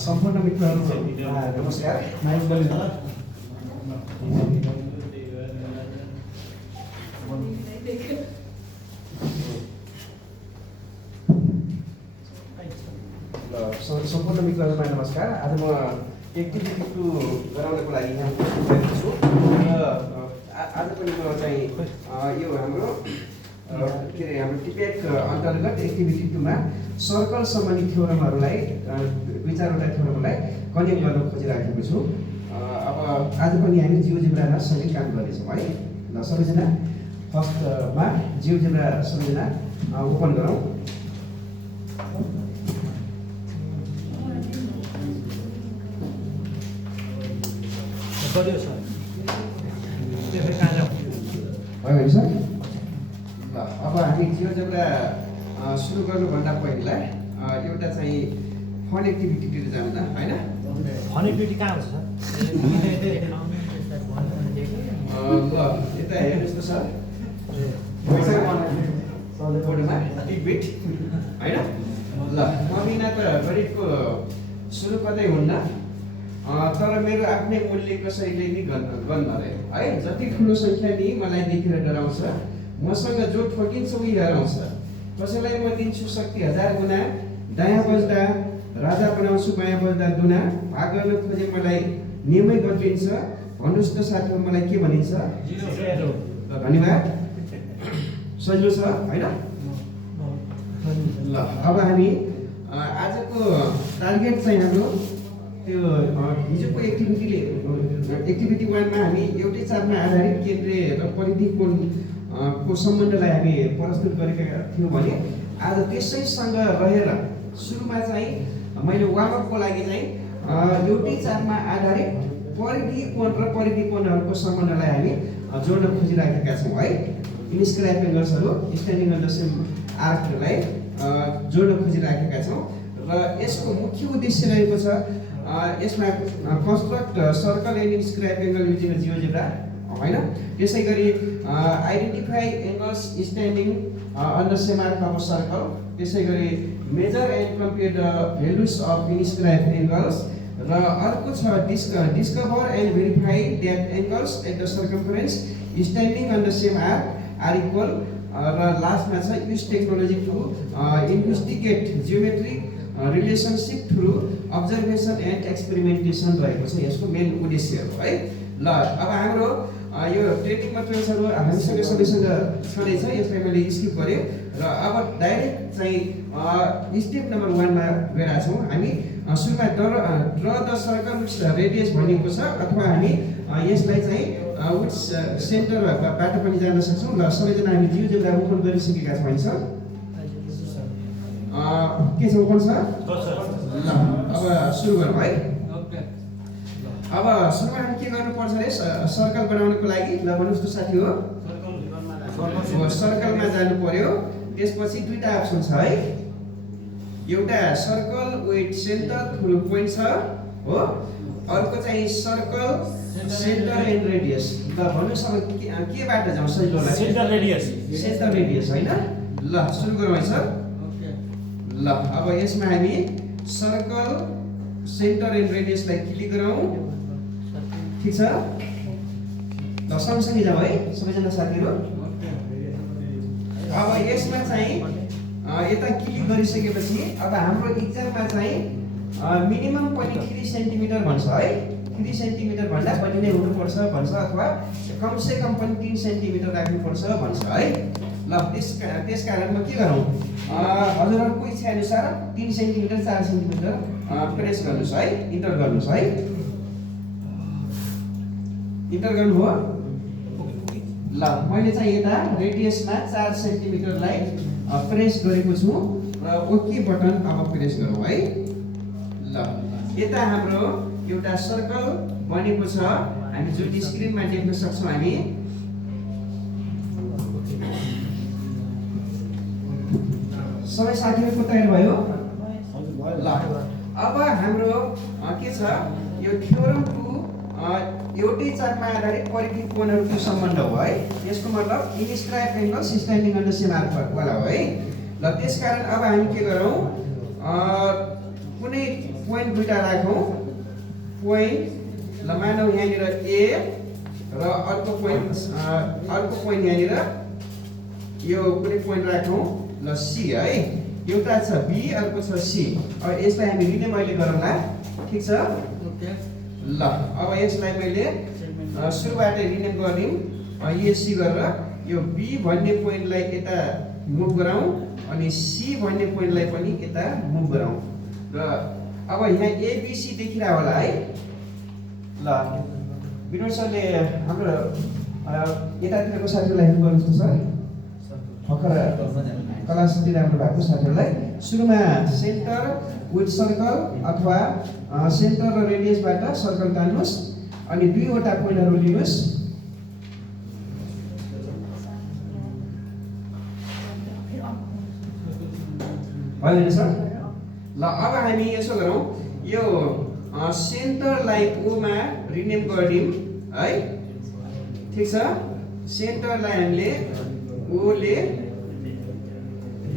सम्पूर्ण मित्रहरू नमस्कार। सम्पूर्ण मित्रहरूलाई नमस्कार। आज म एक्टिभिटी 2 गराउनको लागि यहाँ उपस्थित छु र आज पनि म चाहिँ यो हाम्रो के अरे हाम्रो टिपेक अन्तर्गत एक्टिभिटी 2 मा सर्कल सम्बन्धी थ्योरमहरूलाई दुई चारवटा थ्योरमलाई कनेक्ट गर्न खोजिराखेको छु। अब आज पनि हामी जियोजेब्रामा सबै काम गर्नेछौँ है। ल सबैजना फर्स्टमा जियोजेब्रा सबैजना ओपन गरौँ। भयो सर सर। ल अब हामी जियोजेब्रा सुरु गर्नुभन्दा पहिला एउटा चाहिँ फन एक्टिभिटीतिर जाउँ न, होइन? फन एक्टिभिटी कहाँ हुन्छ सर? ल यता हेर्नुहोस् त सर, बोर्डमा टिबिट, होइन? ल मबिना त गरिबको सुरु कतै हुन्न, तर मेरो आफ्नै मूल्य कसैले नि गन्न रह्यो है। जति ठुलो सङ्ख्या नि मलाई देखेर डराउँछ, मसँग जो ठोकिन्छ उही हराउँछ। कसैलाई म दिन्छु शक्ति 1000 गुणा, दायाँ बज्दा राजा बनाउँछु, बायाँ बज्दा दुना। भाग गर्न खोजे मलाई नियमै बदलिन्छ, भन्नुहोस् त साथी मलाई के भनिन्छ? धन्यवाद। सजिलो छ होइन? ल अब हामी आजको टार्गेट चाहिँ हाम्रो त्यो हिजोको एक्टिभिटी 1 मा हामी एउटै चापमा आधारित केन्द्रीय र परिधि को सम्बन्धलाई हामी प्रस्तुत गरेका थियौँ भने आज त्यसैसँग रहेर सुरुमा चाहिँ मैले वार्मअपको लागि चाहिँ एउटै चापमा आधारित परिधि कोण र परिधि कोणहरूको सम्बन्धलाई हामी जोड्न खोजिराखेका छौँ है। इन्स्क्राइब एङ्गल्सहरू स्ट्यान्डिङ अन द सेम आर्कलाई जोड्न खोजिराखेका छौँ र यसको मुख्य उद्देश्य रहेको छ यसमा construct circle and inscribe angle using GeoGebra, होइन? त्यसै गरी identify angles standing on the same arc of circle, त्यसै गरी measure and compare the values of inscribe angles, र अर्को छ discover and verify that angles at the circumference standing on the same arc are equal, र लास्टमा छ use technology to investigate geometric relationship through observation and experimentation रहेको छ यसको main उद्देश्यहरू है। ल अब हाम्रो यो ट्रेनिङ मटेरियल्सहरू हामीसँग सबैसँग छँदैछ, यसलाई मैले स्किप गरेँ र अब डाइरेक्ट चाहिँ स्टेप नम्बर 1 मा गएका छौँ। हामी सुरुमा draw the circle which radius भनिएको छ, अथवा हामी यसलाई चाहिँ विच सेन्टरबाट पनि जान सक्छौँ। ल सबैजना हामी जियोजेब्रा ओपन गरिसकेका छौँ सर? के छ ओपन छ? ल अब सुरु गरौँ है। अब सुरुमा हामी के गर्नुपर्छ अरे सर्कल बनाउनको लागि? ल भन्नुहोस् त साथी हो, सर्कलमा जानु पर्यो। त्यसपछि दुईटा अप्सन छ है, एउटा circle with centre through point छ हो, अर्को चाहिँ सर्कल सेन्टर एन्ड रेडियस। ल भन्नुहोस् अब केबाट जाउँ सजिलो लाग्छ? Centre radius. सेन्टर रेडियस होइन? ल सुरु गरौँ है सर। ल अब यसमा हामी सर्कल सेन्टर एन्ड रेडियसलाई क्लिक गरौँ, ठिक छ? ल सँगसँगै जाउँ है सबैजना साथीहरू। अब यसमा चाहिँ यता क्लिक गरिसकेपछि अब हाम्रो इक्जाममा चाहिँ मिनिमम पनि 3 सेन्टिमिटर भन्छ है। 3 सेन्टिमिटर भन्दा बढी नै हुनुपर्छ भन्छ, अथवा कमसे कम पनि 3 सेन्टिमिटर राख्नुपर्छ भन्छ है। ल त्यस कारण म के गरौँ, हजुरहरूको इच्छा अनुसार 3 सेन्टिमिटर 4 सेन्टिमिटर प्रेस गर्नुहोस् है, इन्टर गर्नुहोस् है। इन्टर गर्नुभयो? ल मैले चाहिँ यता रेडियसमा 4 सेन्टिमिटरलाई प्रेस गरेको छु र ओके बटन अब प्रेस गरौँ है। ल यता हाम्रो एउटा सर्कल बनेको छ, हामी जुन स्क्रिनमा देख्न सक्छौँ हामी। सबै साथीहरूको तयार भयो? हजुर भयो ल अब हाम्रो के छ यो थ्योरम टु एउटै चापमा आधारित परिधि कोणहरूको सम्बन्ध हो है। यसको मतलब inscribe angle standing on the same arc वाला हो है। ल त्यसकारण अब हामी के गरौँ, कुनै पोइन्ट दुईटा राखौँ। पोइन्ट ल मानौ यहाँनिर ए र अर्को पोइन्ट यहाँनिर यो कुनै पोइन्ट राखौँ ल सी है। एउटा छ बी अर्को छ सी। अब यसलाई हामी रिनेम अहिले गरौँला, ठिक छ? ल अब यसलाई मैले सुरुबाट रिनेम गरिदिउँ यो सी गरेर यो बी भन्ने पोइन्टलाई यता मुभ गराउँ अनि सी भन्ने पोइन्टलाई पनि यता मुभ गराउँ। र अब यहाँ एबिसी देखिरह होला है। ल विनोद सरले हाम्रो यतातिरको साथीहरूलाई हेल्प गर्नुहोस् त सर। भर्खर क्लास राम्रो भएको साथीहरूलाई सुरुमा सेन्टर विथ सर्कल अथवा सेन्टर र रेडियसबाट सर्कल तान्नुहोस् अनि दुईवटा पोइन्टहरू लिनुहोस्। भयो होइन सर? ल अब हामी यसो गरौँ, यो सेन्टरलाई ओमा रिनेम गरिदिउँ है, ठिक छ? सेन्टरलाई हामीले ओले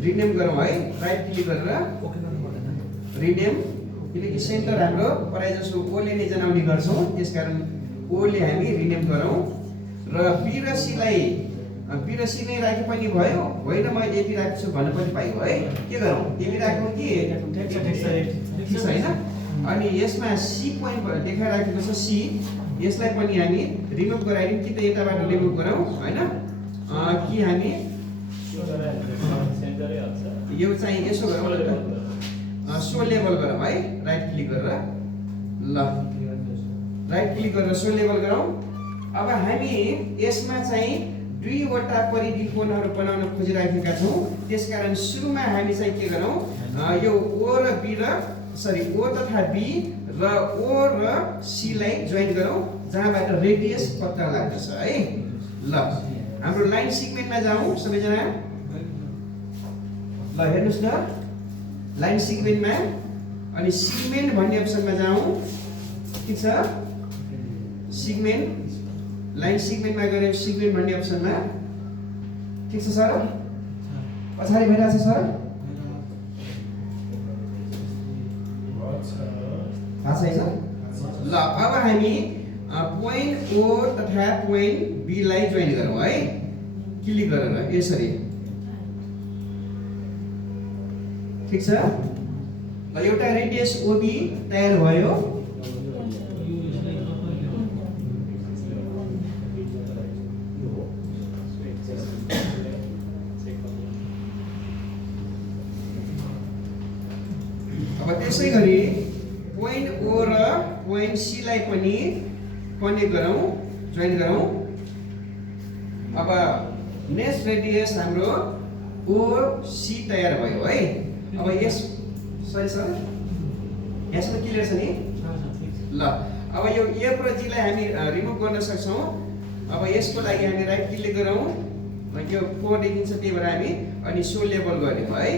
रिनेम गरौँ है, राइट क्लिक गरेर रिनेम, किनकि सेन्टर हाम्रो प्रायः जसो ओले नै जनाउने गर्छौँ, त्यसकारण ओले हामी रिनेम गरौँ। र बी र सीलाई बी र सी नै राखे पनि भयो, होइन म एबी राख्छु भन्न पनि पाइयो है। के गरौँ, एबी राखौँ कि ठिक छ होइन? अनि यसमा सी पोइन्ट देखाइराखेको छ सी, यसलाई पनि हामी रिमुभ गराइदिउँ कि त यताबाट रिमुभ गरौँ होइन, कि हामी यो चाहिँ यसो गरौँ सो लेभल गरौँ है, राइट क्लिक गरेर। ल राइट क्लिक गरेर सो लेभल गरौँ। अब हामी यसमा चाहिँ दुईवटा परिधि कोणहरू बनाउन खोजिराखेका छौँ, त्यसकारण सुरुमा हामी चाहिँ के गरौँ, यो ओ र बी र ओ तथा बी र ओ र सीलाई जोइन गरौँ जहाँबाट रेडियस पत्ता लाग्दछ है। ल हाम्रो लाइन सिगमेन्टमा जाउँ सबैजना। ल हेर्नुहोस् न, लाइन सिगमेन्टमा अनि सिगमेन्ट भन्ने अप्सनमा जाउँ, ठिक छ? सिगमेन्ट, लाइन सिगमेन्टमा गएर सिगमेन्ट भन्ने अप्सनमा, ठिक छ सर? पछाडि भइरहेछ सर? थाहा छैन? ल अब हामी पोइन्ट ओ तथा पोइन्ट बी लाई जोइन गरौँ है, क्लिक गरेर यसरी, ठिक छ? ल एउटा रेडियस ओबी तयार भयो। अब त्यसै गरी पोइन्ट ओ र पोइन्ट सी लाई पनि कनेक्ट गरौँ, जोइन गरौँ। अब नेक्स्ट रेडियस हाम्रो ओ सी तयार भयो है। अब यस सरी सर, यसमा क्लियर छ नि? ल अब यो एफ र जी लाई हामी रिमुभ गर्न सक्छौँ। अब यसको लागि हामी राइट क्लिक गरौँ, यो 4 देखिन्छ, त्यही भएर हामी अनि सो लेबल गर्ने भयो है।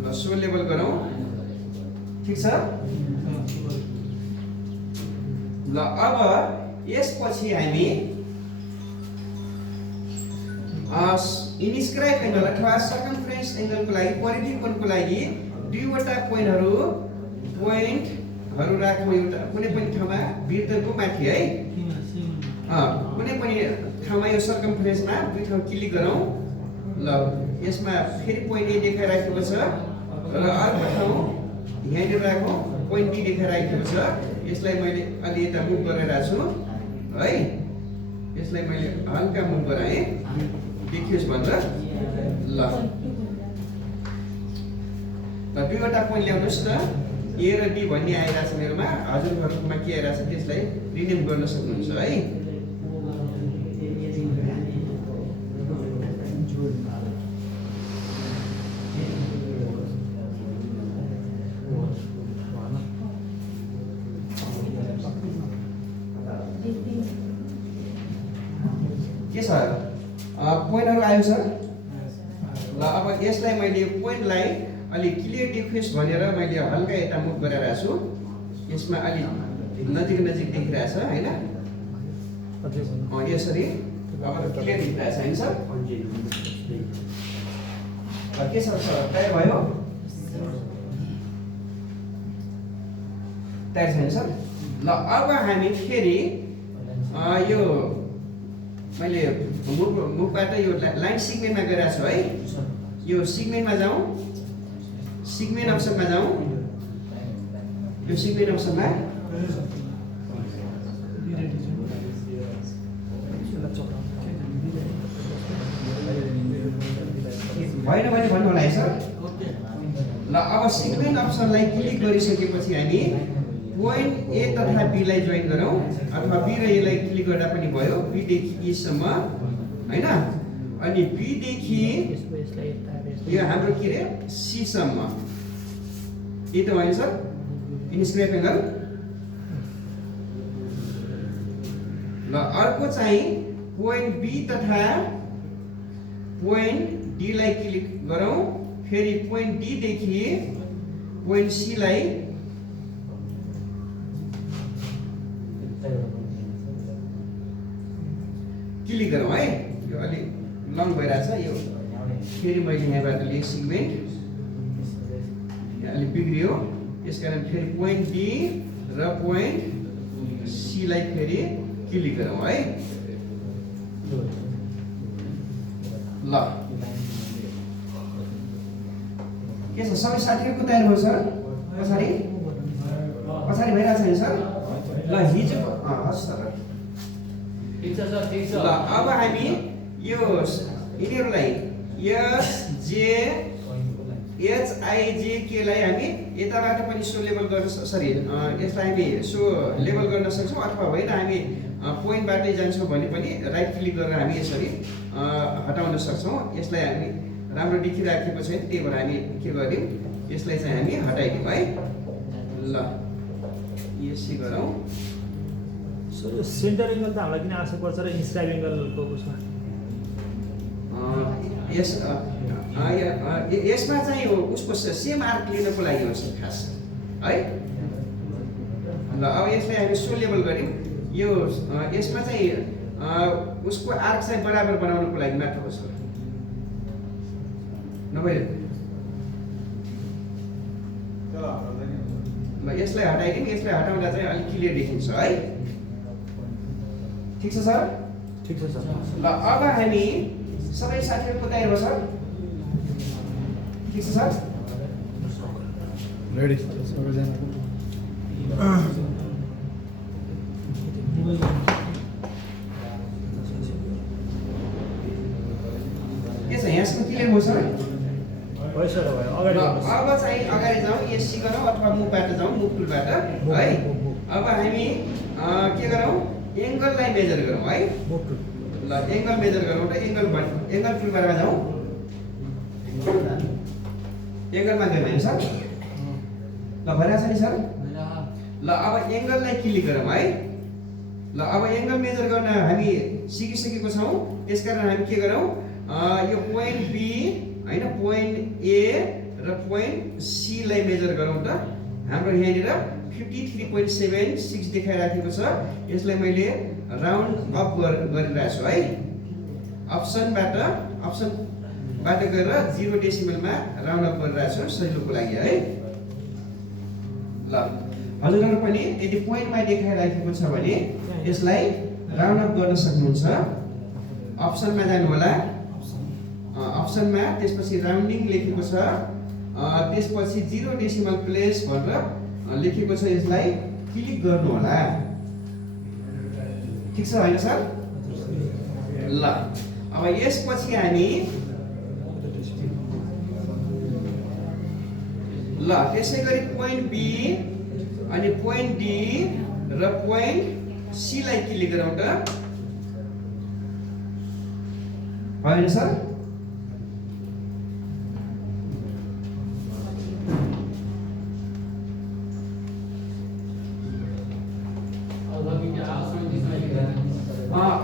ल सो लेबल गरौँ, ठिक छ? ल अब यसपछि हामी इन्स्क्राइब एङ्गल अथवा सर्कमफ्रेन्स एङ्गलको लागि परिधि कोणको लागि दुईवटा पोइन्टहरू राखौँ एउटा कुनै पनि ठाउँमा वृत्तको माथि है, कुनै पनि ठाउँमा यो सर्कमफ्रेन्समा दुई ठाउँ क्लिक गरौँ। ल यसमा फेरि पोइन्ट ए देखाइराखेको छ र अर्को ठाउँ यहाँनिर राखौँ पोइन्ट बी देखाइराखेको छ। यसलाई मैले अलि यता मुभ गराइरहेको छु है, यसलाई मैले हल्का मुभ गराएँ देखियोस् भनेर। ल दुईवटा पोइन्ट ल्याउनुहोस् न, ए र बी भन्ने आइरहेछ मेरोमा, हजुरहरूकोमा के आइरहेछ त्यसलाई रिनेम गर्न सक्नुहुन्छ है। के छ पोइन्टहरू आयो सर? ल अब यसलाई मैले पोइन्टलाई अलि क्लियर डिफ्युज भनेर मैले हल्का यता मुभ गराइरहेको छु। यसमा अलि नजिक नजिक देखिरहेछ होइन? यसरी अब क्लियर देखिरहेछ होइन सर? के छ सर, तयार भयो? तयार छैन सर? ल अब हामी फेरि यो मैले मुखबाट यो लाइन सिगमेन्टमा गइरहेको छु है। यो सिगमेन्टमा जाउँ, सिगमेन्ट अप्सनमा जाउँ। यो सिगमेन्ट अप्सनमा भएन भने भन्नु होला है सर? ल अब सिगमेन्ट अप्सनलाई क्लिक गरिसकेपछि हामी पोइन्ट ए तथा बीलाई जोइन गरौँ, अथवा बी र एलाई क्लिक गर्दा पनि भयो, बीदेखि ईसम्म होइन? अनि बीदेखि यो हाम्रो के अरे सीसम्म, यही त होइन सर? इन्स्क्राइब एङ्गल। ल अर्को चाहिँ पोइन्ट बी तथा पोइन्ट डीलाई क्लिक गरौँ, फेरि पोइन्ट डीदेखि पोइन्ट सीलाई क्लिक गरौँ है। यो अलि लङ भइरहेछ यो, फेरि मैले यहाँबाट लिएँ सिगमेन्ट, अलि बिग्रियो, यसकारण फेरि पोइन्ट डी र पोइन्ट सीलाई फेरि क्लिक गरौँ है। ल के छ सबै साथीहरूको तयार भयो सर? पछाडि पछाडि भइरहेको छैन सर? ल हिजो हस् सर। ठीक छ सर, ठीक छ। ल अब हामी यो यिनीहरूलाई SJHIJK लाई हामी यताबाट पनि सो लेबल गर्न यसलाई हामी सो लेबल गर्न सक्छौँ, अथवा होइन हामी पोइन्टबाटै जान्छौँ भने पनि राइट क्लिक गरेर हामी यसरी हटाउन सक्छौँ। यसलाई हामी राम्रो देखिराखेको छैन, त्यही भएर हामी के गर्यौँ, यसलाई चाहिँ हामी हटाइदिउँ है। ल यसै गरौँ। सो यो सेन्टर एङ्गल त हामीलाई किन आवश्यक पर्छ र इन्स्क्राइब एङ्गलको उसमा? यसमा चाहिँ उसको सेम आर्क लिनको लागि हो सर खास है। ल अब यसलाई हामी सो लेबल गऱ्यौँ, यो यसमा चाहिँ उसको आर्क चाहिँ बराबर बनाउनको लागि मात्र हो सर। नभए ल यसलाई हटाइदिउँ, यसलाई हटाउँदा चाहिँ अलिक क्लियर देखिन्छ है। ठिक छ सर? ठिक छ सर। ल अब हामी सबै साथीहरूको तयार भयो सर? ठिक छ सर? रेडी सबैजना? के छ यहाँसम्म क्लियर भयो सर? भयो सर, भयो। अगाडि बढ्नुहोस्। अब चाहिँ अगाडि जाउँ, एससी गरौँ अथवा मुभबाट जाउँ, मुभ टुलबाट है। अब हामी के गरौँ, एङ्गललाई मेजर गरौँ है। Move tool. ल एङ्गल मेजर गरौँ त एङ्गल टुलबाट जाउँ, एङ्गलमा गयो भने सर? ल भइरहेछ नि सर? ल अब एङ्गललाई क्लिक गरौँ है। ल अब एङ्गल मेजर गर्न हामी सिकिसकेको छौँ, त्यसकारण हामी के गरौँ, यो पोइन्ट बी होइन, पोइन्ट ए र पोइन्ट सीलाई मेजर गरौँ त। हाम्रो यहाँनिर 53.76 देखाइराखेको छ, यसलाई मैले राउन्ड अप गरिरहेको छु है। अप्सनबाट गएर 0 डेसिमलमा राउन्ड अप गरिरहेको छु सजिलोको लागि है। ल हजुरहरू पनि यदि पोइन्टमा देखाइराखेको छ भने यसलाई राउन्ड अप गर्न सक्नुहुन्छ। अप्सनमा जानु होला, अप्सनमा त्यसपछि राउन्डिङ लेखेको छ, त्यसपछि 0 डेसिमल प्लेस भनेर लेखेको छ, यसलाई क्लिक गर्नु होला। ठिक छ होइन सर? ल अब यसपछि हामी ल त्यसै गरी पोइन्ट बी अनि पोइन्ट डी र पोइन्ट सीलाई क्लिक गरौँ त। होइन सर?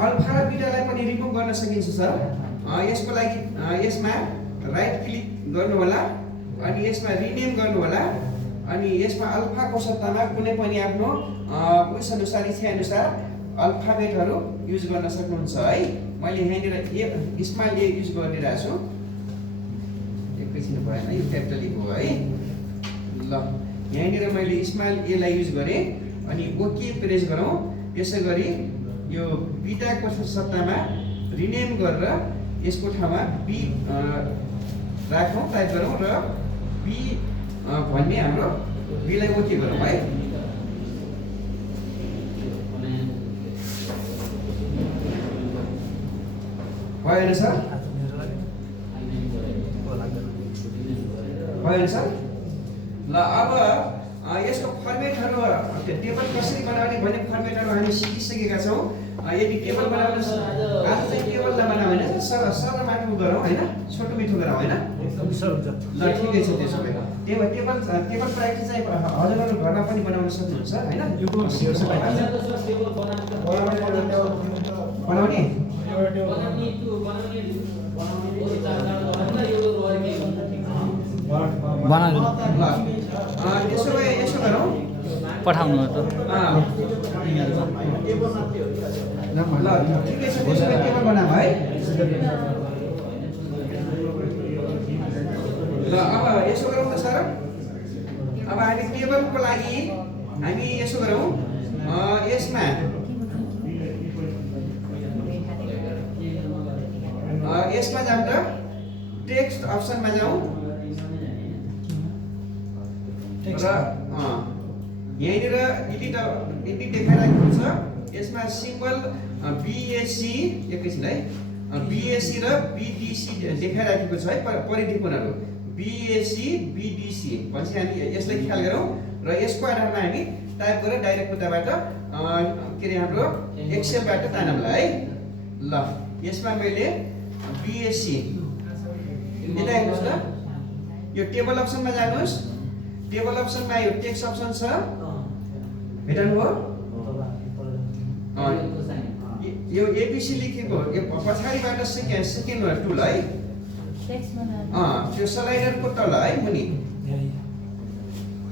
अल्फा र बिटालाई पनि रिमुभ गर्न सकिन्छ सर। यसको लागि यसमा राइट क्लिक गर्नु होला अनि यसमा रिनेम गर्नु होला अनि यसमा अल्फाको सट्टामा कुनै पनि आफ्नो उस अनुसार इच्छा अनुसार अल्फाबेटहरू युज गर्न सक्नुहुन्छ है। मैले यहाँनिर स्मल ए युज गरिरहेको छु। एकैछिन भएन, यो क्यापिटल ए हो है। ल यहाँनिर मैले स्मल ए लाई युज गरेँ अनि ओके प्रेस गरौँ। यसै गरी यो बिटाको सट्टामा रिनेम गरेर यसको ठाउँमा बी राखौँ, टाइप गरौँ र बी भन्ने हाम्रो बीलाई ओके गरौँ है। भएन सर? भएन सर? ल अब यसको फर्मेटहरू टेबल कसरी बनाउने भन्ने फर्मेटहरू हामी सिकिसकेका छौँ। यदि टेबल बनाउन आज चाहिँ टेबललाई बनाऊ होइन, सर माटो गरौँ होइन, छोटो मिठो गरौँ होइन। ल ठिकै छ त्यसो भए टेबल प्र्याक्टिस चाहिँ हजुरहरू घरमा पनि बनाउन सक्नुहुन्छ होइन। बनाउने त्यसो भए यसो गरौँ, पठाउनु त ल ठिकै छ त्यसो भए टेबल बनाऊ है। ल अब यसो गरौँ त सर, अब हामी टेबलको लागि हामी यसो गरौँ, यसमा जाउँ त टेक्स्ट अप्सनमा जाउँ र यहीँनिर एडिट देखाइराखेको छ। यसमा सिम्बल बिएससी एकैछिन है, बिएससी र बिडिसी देखाइराखेको छ है परिधिकोणहरू बिएससी बिडिसी भनेपछि हामी यसलाई ख्याल गरौँ र यसको आधारमा हामी टाइप गरेर डाइरेक्ट उताबाट के अरे हाम्रो एक्सेलबाट तानौँला है। ल यसमा मैले बिएससी यता हेर्नुहोस् त, यो टेबल अप्सनमा जानुहोस्। टेबल अप्सनमा यो टेक्स्ट अप्सन छ, भेट्नुभयो? यो एबिसी लेखेको यो पछाडिबाट सेकेन्ड टुल है, त्यो स्लाइडरको तल है, मुनि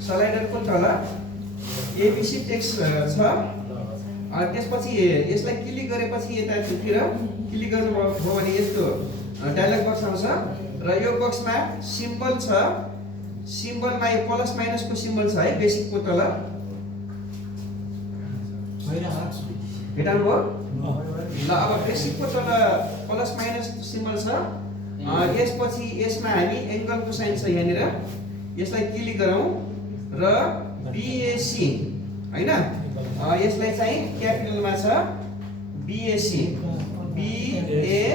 स्लाइडरको तल एबिसी टेक्स्ट छ। त्यसपछि यसलाई क्लिक गरेपछि यतातिर क्लिक गर्नुभयो भने यस्तो डायलग बक्स आउँछ र यो बक्समा सिम्बल छ। सिम्बलमा यो प्लस माइनसको सिम्बल छ है, बेसिकको तल भेटाउनुभयो? ल अब बेसिकको तल प्लस माइनस सिम्बल छ। यसपछि यसमा हामी एङ्गलको साइन छ यहाँनिर, यसलाई क्लिक गरौँ र बिएसी होइन, यसलाई चाहिँ क्यापिटलमा छ बिएसी,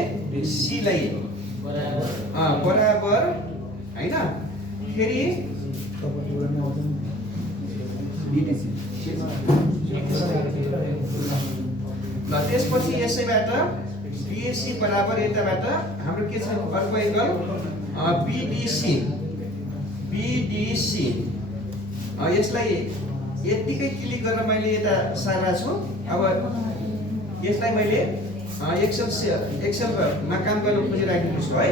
बिएसीलाई बराबर होइन। फेरि ल त्यसपछि यसैबाट बिएसी बराबर यताबाट हाम्रो के छ अर्को एङ्गल बिडिसी, बिडिसी यसलाई यतिकै क्लिक गरेर मैले यता सार्दा छु। अब यसलाई मैले एक्सेलमा काम गर्न खोजिराखेको छु है।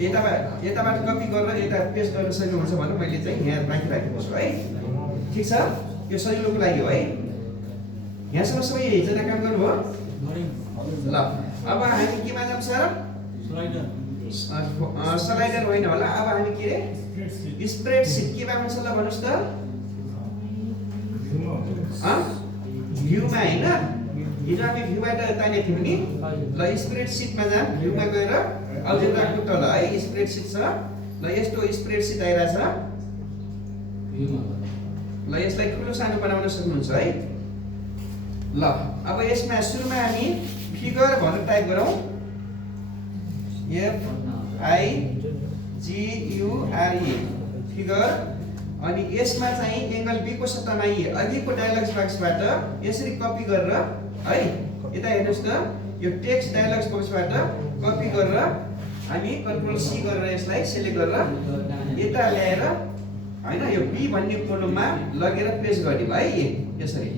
यताबाट कपी गरेर यता पेस्ट गर्न सक्नुहुन्छ भने मैले चाहिँ यहाँ राखिराखेको छु है। ठिक छ, यो सजिलोको लागि हो है। यहाँसम्म सबैजना काम गर्नुभयो? ल अब हामी केमा जाऊँ सर? स्लाइडर होइन होला, अब हामी के अरे स्प्रेडसिट केमा हुन्छ ल भन्नुहोस् त? भ्यूमा होइन, हिजो हामी भ्यूबाट तानेको थियौँ नि। ल स्प्रेडसिटमा जाऊँ, भ्यूमा गएर अलजेब्राको तल है स्प्रेडसिट छ। ल यस्तो स्प्रेडसिट आइरहेछ। ल यसलाई ठुलो सानो बनाउन सक्नुहुन्छ है। ल अब यसमा सुरुमा हामी फिगर भनेर टाइप गरौँ, FIGURE फिगर। अनि यसमा चाहिँ एङ्गल बी को सट्टामा अघिको डायलग बक्सबाट यसरी कपी गरेर है, यता हेर्नुहोस् त, यो टेक्स्ट डायलग बक्सबाट कपी गरेर हामी कन्ट्रोल सी गरेर यसलाई सिलेक्ट गरेर यता ल्याएर होइन यो बी भन्ने कोलममा लगेर पेस्ट गर्ने है, यसरी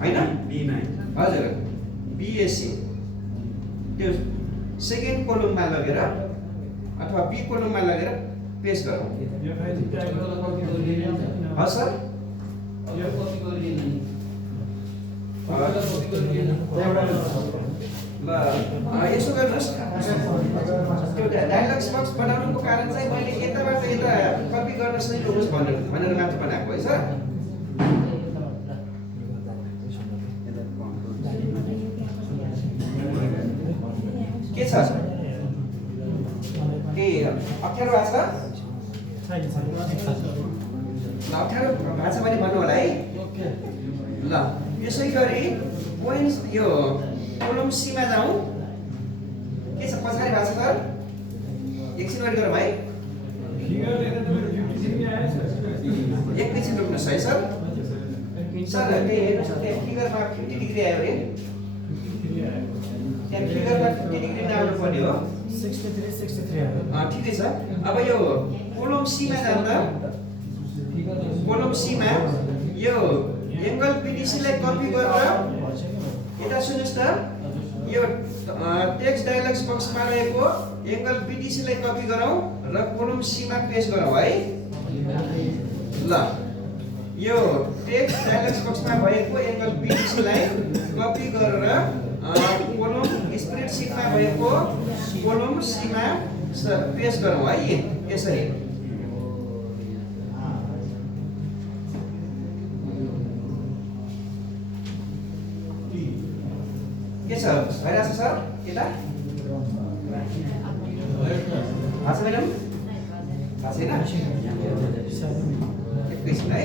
होइन। हजुर बिएससी त्यो सेकेन्ड कोलममा लगेर अथवा बी कोलममा लगेर पेस्ट गरौँ। हस् सर। ल यसो गर्नुहोस्, त्यो डायलग्स बक्स बनाउनुको कारण चाहिँ मैले यताबाट यता कपी गर्न सजिलो होस् भनेर मात्र बनाएको है सर। के छ के अप्ठ्यारो भएको छ? अप्ठ्यारो भएको छ भने भन्नु होला है। ल यसै गरी पोइन्ट्स यो कोलम सीमा जाउँ। के छ पछाडि भएको छ सर? एकछिन वेट गरौँ है। एकैछिन रोक्नुहोस् है सर। सर हेर्नुहोस् त्यहाँ फिगरमा 50 डिग्री आयो अरे। त्यहाँ फिगरमा 50 डिग्री नआउनु पर्ने हो। 63 ठिकै छ। अब यो कोलम सीमा जाँदा कोलम सीमा यो एङ्गल पिडिसीलाई कपी गरेर यता सुन्नुहोस् त, यो टेक्स्ट डायलग्स बक्समा रहेको एङ्गल पिडिसीलाई कपी गरौँ र कोलम सीमा पेस्ट गरौँ है। ल यो टेक्स्ट डायलग्स बक्समा भएको एङ्गल पिडिसीलाई कपी गरेर कोलम स्प्रेडसिटमा भएको कोलम सीमा पेस्ट गरौँ है यसरी। के छ भइरहेछ सर? यता भएको छ म्याडम? भएको छैन? एकैछिन है।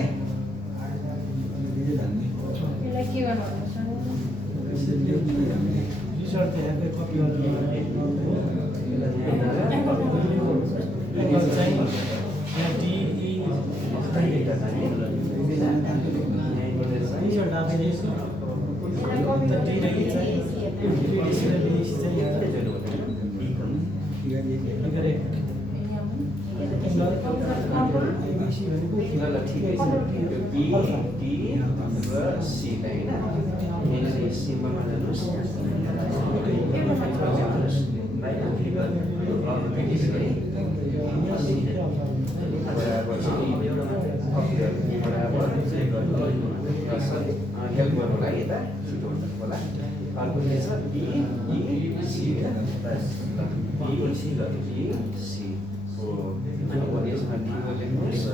ठिकै छ। बी डी र सी होइन, यसरी सीमामा जानुहोस्। हेल्प गर्नु होला यता छिटो होला। अर्को के छ? बी ई सी सी हो। अब यसमा ढिलो लेख्नुहोस्।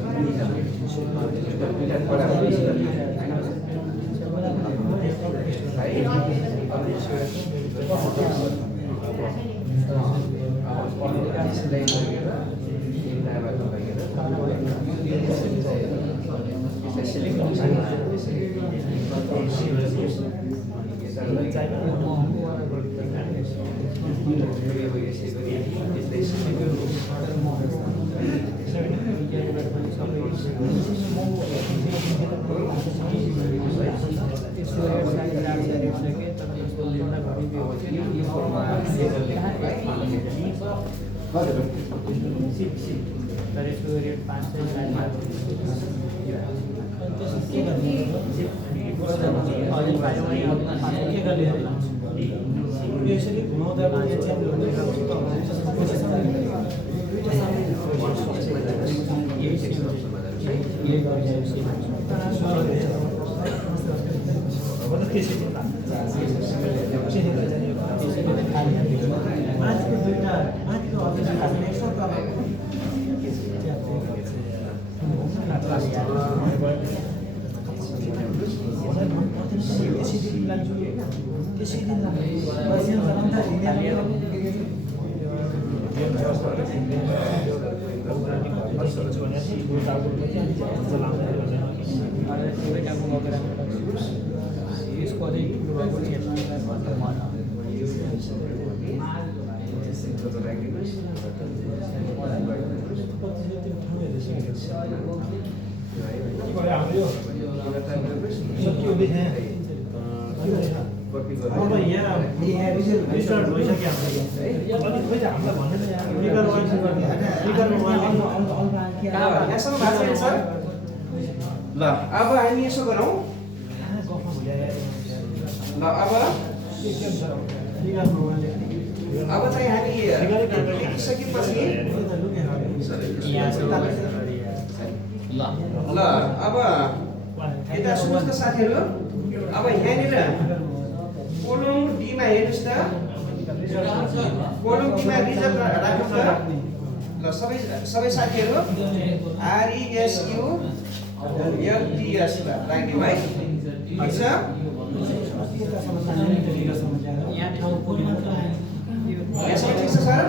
ल अब हामी यसो गरौँ। ल अब अब चाहिँ हामी लेखिसकेपछि ल अब यता सुन्नुहोस् त साथीहरू, अब यहाँनिर कोलम डीमा हेर्नुहोस् त, कोलम डीमा रिजल्ट राख्नु त। ल सबै साथीहरू RESULTS राख्दिउँ है, ठिक छ। यसमा ठिक छ सर?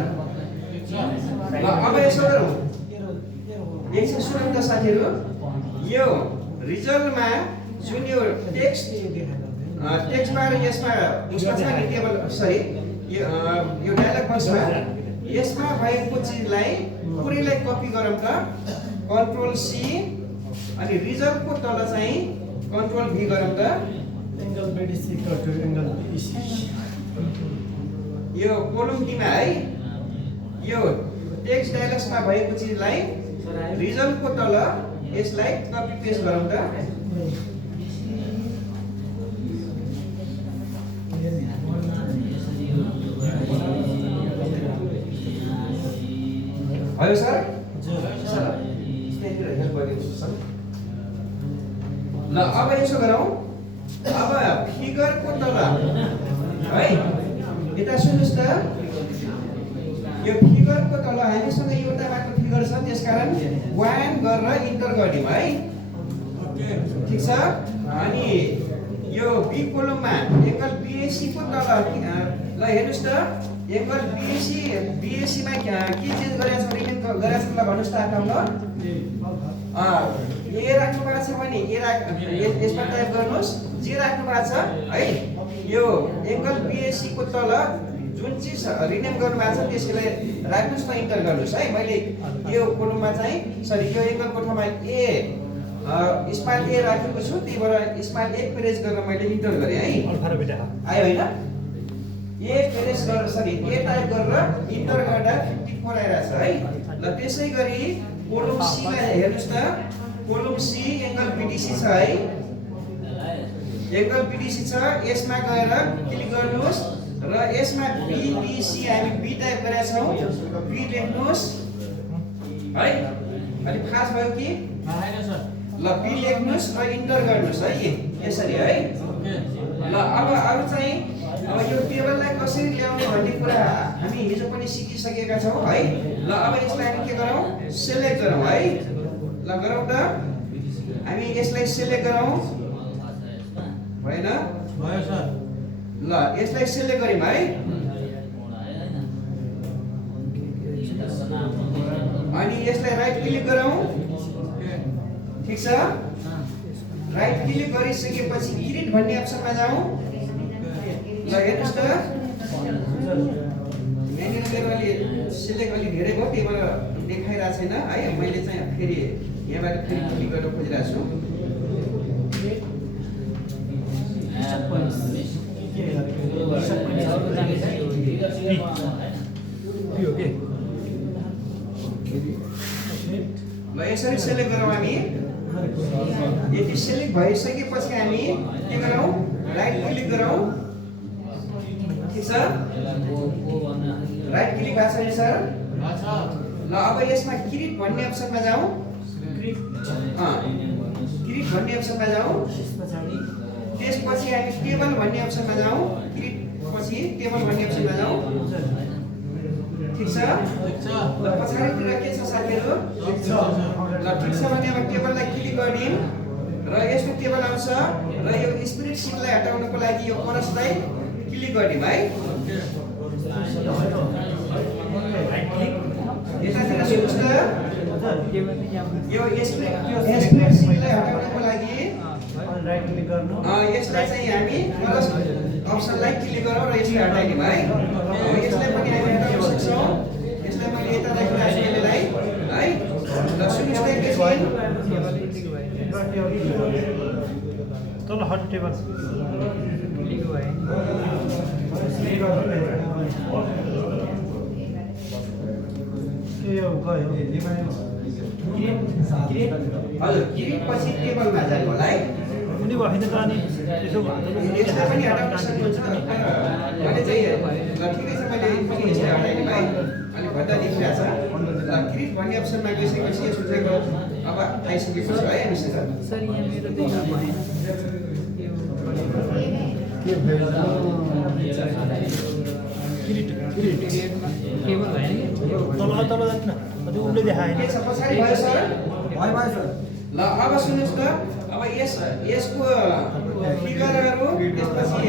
ल अब यसो गरौँ, एकछिन सुनौँ त साथीहरू, यो रिजल्टमा जुन यो टेक्स्ट बार यसमा उसमा छ नि टेबल, सरी यो डायलग बक्समा यसमा भएको चिजलाई पुरैलाई कपी गरौँ त, कन्ट्रोल सी, अनि रिजल्टको तल चाहिँ कन्ट्रोल भी गरौँ त। यो कोलम डीमा है, यो टेक्स्ट डायलग्समा भएको चिजलाई रिजल्टको तल यसलाई कपी पेस्ट गरौँ त। भयो सर? हेल्प गरिदिनुहोस् सर। ल अब यसो गरौँ, अब फिगरको तल है, यता सुन्नुहोस् त, यो फिगरको तल हामीसँग एउटा मात्र फिगर छ, त्यसकारण 1 गरेर इन्टर गरिदिउँ है, ठिक छ। अनि यो बी कोलममा एङ्गल BAC को तल ल हेर्नुहोस् त, एङ्गल BAC मा के चेन्ज गरेछ रिलेट गरेछ ल भन्नुहोस् त आफ्नो। ए राख्नु भएको छ भने यसमा टाइप गर्नुहोस्, जे राख्नु भएको छ है, यो एङ्गल BAC को तल जुन चिज रिनेम गर्नु भएको छ त्यसैलाई राख्नुहोस् न, इन्टर गर्नुहोस् है। मैले यो कोलममा चाहिँ सरी यो एङ्गलको ठाउँमा स्मार्ट ए राखेको छु, त्यही भएर स्मार्ट ए प्रेस गरेर मैले इन्टर गरेँ है, आयो होइन? ए प्रेस गरेर सरी ए टाइप गरेर इन्टर गर्दा 54 आइरहेछ है। ल त्यसै गरी कोलम सी लाई हेर्नुहोस् त, कोलम सी एङ्गल BDC छ है, एङ्गल BDC छ, यसमा गएर क्लिक गर्नुहोस् र यसमा BDC हामी बी टाइप गरेका छौँ, बी लेख्नुहोस् है। अलि फास्ट भयो कि? ल बी लेख्नुहोस् र इन्टर गर्नुहोस् है, यसरी है। ल अब अरु चाहिँ अब यो टेबललाई कसरी ल्याउने भन्ने कुरा हामी हिजो पनि सिकिसकेका छौँ है। ल अब यसलाई हामी के गरौँ, सिलेक्ट गरौँ है। ल गरौँ त, हामी यसलाई सिलेक्ट गरौँ, भएन? भयो सर। ल यसलाई सिलेक्ट गरौँ है, अनि यसलाई राइट क्लिक गरौँ, ठिक छ। राइट क्लिक गरिसकेपछि एडिट भन्ने अप्सनमा जाउँ। ल हेर्नुहोस् त, यहाँनिर मेरो अलि सिलेक्ट अलि धेरै भयो, त्यही भएर देखाइरहेको छैन है। मैले चाहिँ फेरि यहाँबाट फेरि क्लिक गर्न खोजिरहेको छु। ल यसरी सिलेक्ट गरौँ हामी। यदि सिलेक्ट भइसकेपछि हामी के गरौँ, राइट क्लिक गरौँ, ठिक छ। राइट क्लिक भएको छ नि सर? ल अब यसमा क्रिएट भन्ने अप्सनमा जाउँ, क्रिएट भन्ने अप्सनमा जाउँ, त्यसपछि हामी टेबल भन्ने अप्सनमा जाउँ, क्रिएट पछि टेबल भन्ने अप्सनमा जाउँ, ठिक छ। ल पछाडितिर के छ साथीहरू? ल ठिक छ भने अब टेबललाई क्लिक गरिदिउँ र यस्तो टेबल आउँछ र यो स्प्रेडसिटलाई हटाउनको लागि यो कोरसलाई क्लिक गरिदिउँ है। यतातिर सुन्नुहोस् त, यो स्प्रेडसिटलाई हटाउनको लागि यसलाई चाहिँ हामी प्लस अप्सनलाई क्लिक गरौँ र यसलाई हटाइदिउँ है। यसलाई पनि हामी हटाउन सक्छौँ, यसलाई मैले यता राखिरहेको छु यसलाई है। ल सुन्नुहोस् त एकैछिन, तल हट टेबल यो गयो हजुर किरीटपछि टेबलमा जानु होला है। कुनै होइन त अनि त्यसो यसलाई पनि हटाउन सक्नुहुन्छ मैले चाहिँ ल ठिकै छ मैले पनि यसलाई हटाइदिएँ भाइ अनि भन्दा देखिरहेको छ ल किरीट भन्ने अप्सनमा गइसकेपछि यसको चाहिँ अब आइसकेको छ है हामीसँग सर यहाँ मेरो त्यही केबल भएन कि तल तल जान्छ न त्यो उसले देखाएन के छ पछाडि भयो सर ल अब सुन्नुहोस् त अब यसको फिगरहरू त्यसपछि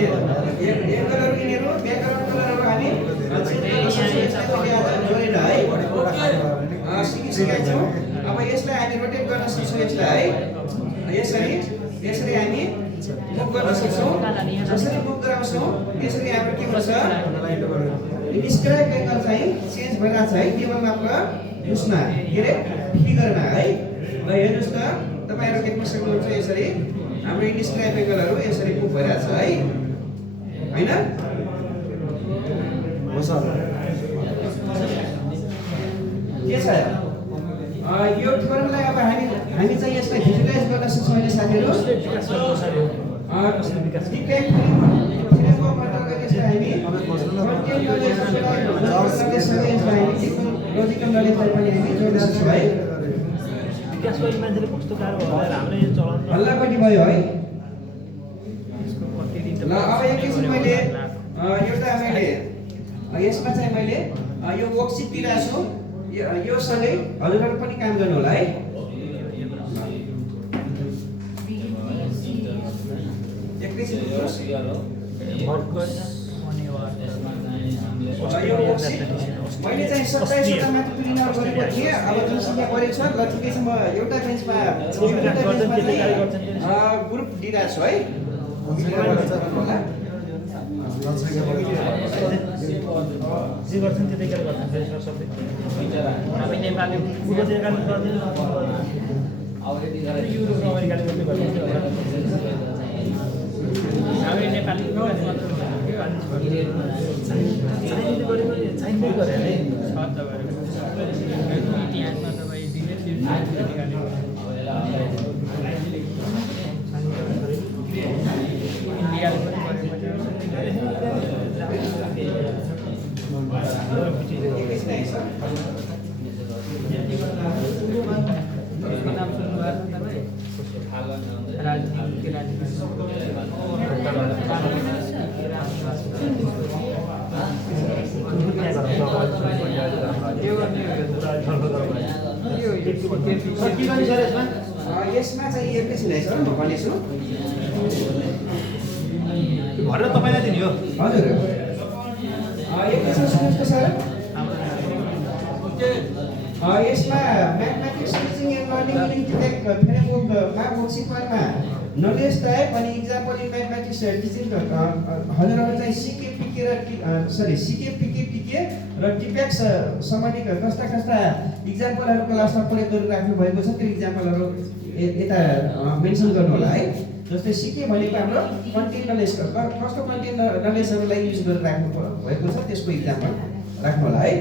एङ्गलहरू यिनीहरू ब्याकग्राउन्ड कलरहरू हामी जोडेर है सिकिसकेका छौँ। अब यसलाई हामी रोटेट गर्न सक्छौँ यसलाई है यसरी यसरी हामी मुभ गर्न सक्छौँ। जसरी मुभ गराउँछौँ त्यसरी हाम्रो के हुन्छ स्क्राइब एङ्गल चाहिँ चेन्ज भइरहेको छ है टेबलमा उसमा के अरे फिगरमा है। ल हेर्नुहोस् त तपाईँहरू देख्न सक्नुहुन्छ यसरी हाम्रो स्क्राइब एङ्गलहरू यसरी मुभ भइरहेको छ है होइन के छ यो फर्मुलाई अब हामी चाहिँ यसलाई भिजुलाइज गर्न सक्छौँ अहिले साथीहरू लोजिकल नलेजलाई पनि हामी जोड्न सक्छौँ है। विकास गर्ने मान्छेले कस्तो गाह्रो होला हाम्रो यो चलन हल्लापट्टि भयो है। ल अब एकैछिन मैले एउटा यसमा चाहिँ मैले यो वर्कसिट दिइरहेको छु यो सँगै हजुरहरू पनि काम गर्नु होला है। एकैछिन यो वर्कसिट मैले चाहिँ 27वटा मात्र प्रिन्ट आउट गरेको थिएँ। अब जुन सङ्ख्या गरेको छ ल ठिकै छ म एउटा बेन्चमा ग्रुप दिइरहेको छु है। जे गर्छन् त्यतिखेर गर्छन् सबै हामी नेपाली पूर्व नेपाली गर्दैन युरोप अमेरिकाले गर्दै गर्छ हामी नेपाली चाइल्डै गरे है इतिहासमा तपाईँ इन्डियाले पनि एकैछिन है सर नाम सुन्नुभएको तपाईँ राजनीति यसमा चाहिँ एकैछिन है सर म भनेछु भनेर तपाईँलाई दिने हो हजुर एकैछिन सुन्नुहोस् त सर यसमा mathematics teaching and learning integrate फ्रेमवर्कमा वर्कसिटमा नलेज टाइप अनि इक्जाम्पल इन म्याथमेटिक्स टिचिङ हजुरहरू चाहिँ सिके पिके र सिके पिके टिके र टिप्याक्स सम्बन्धी कस्ता कस्ता इक्जाम्पलहरू क्लासमा प्रयोग गरिराख्नु भएको छ त्यो इक्जाम्पलहरू यता मेन्सन गर्नु होला है। जस्तै सिके भनेको हाम्रो कन्टेन्ट नलेज कस्तो कन्टेन्ट नलेजहरूलाई युज गरिराख्नु भएको छ त्यसको इक्जाम्पल राख्नु होला है।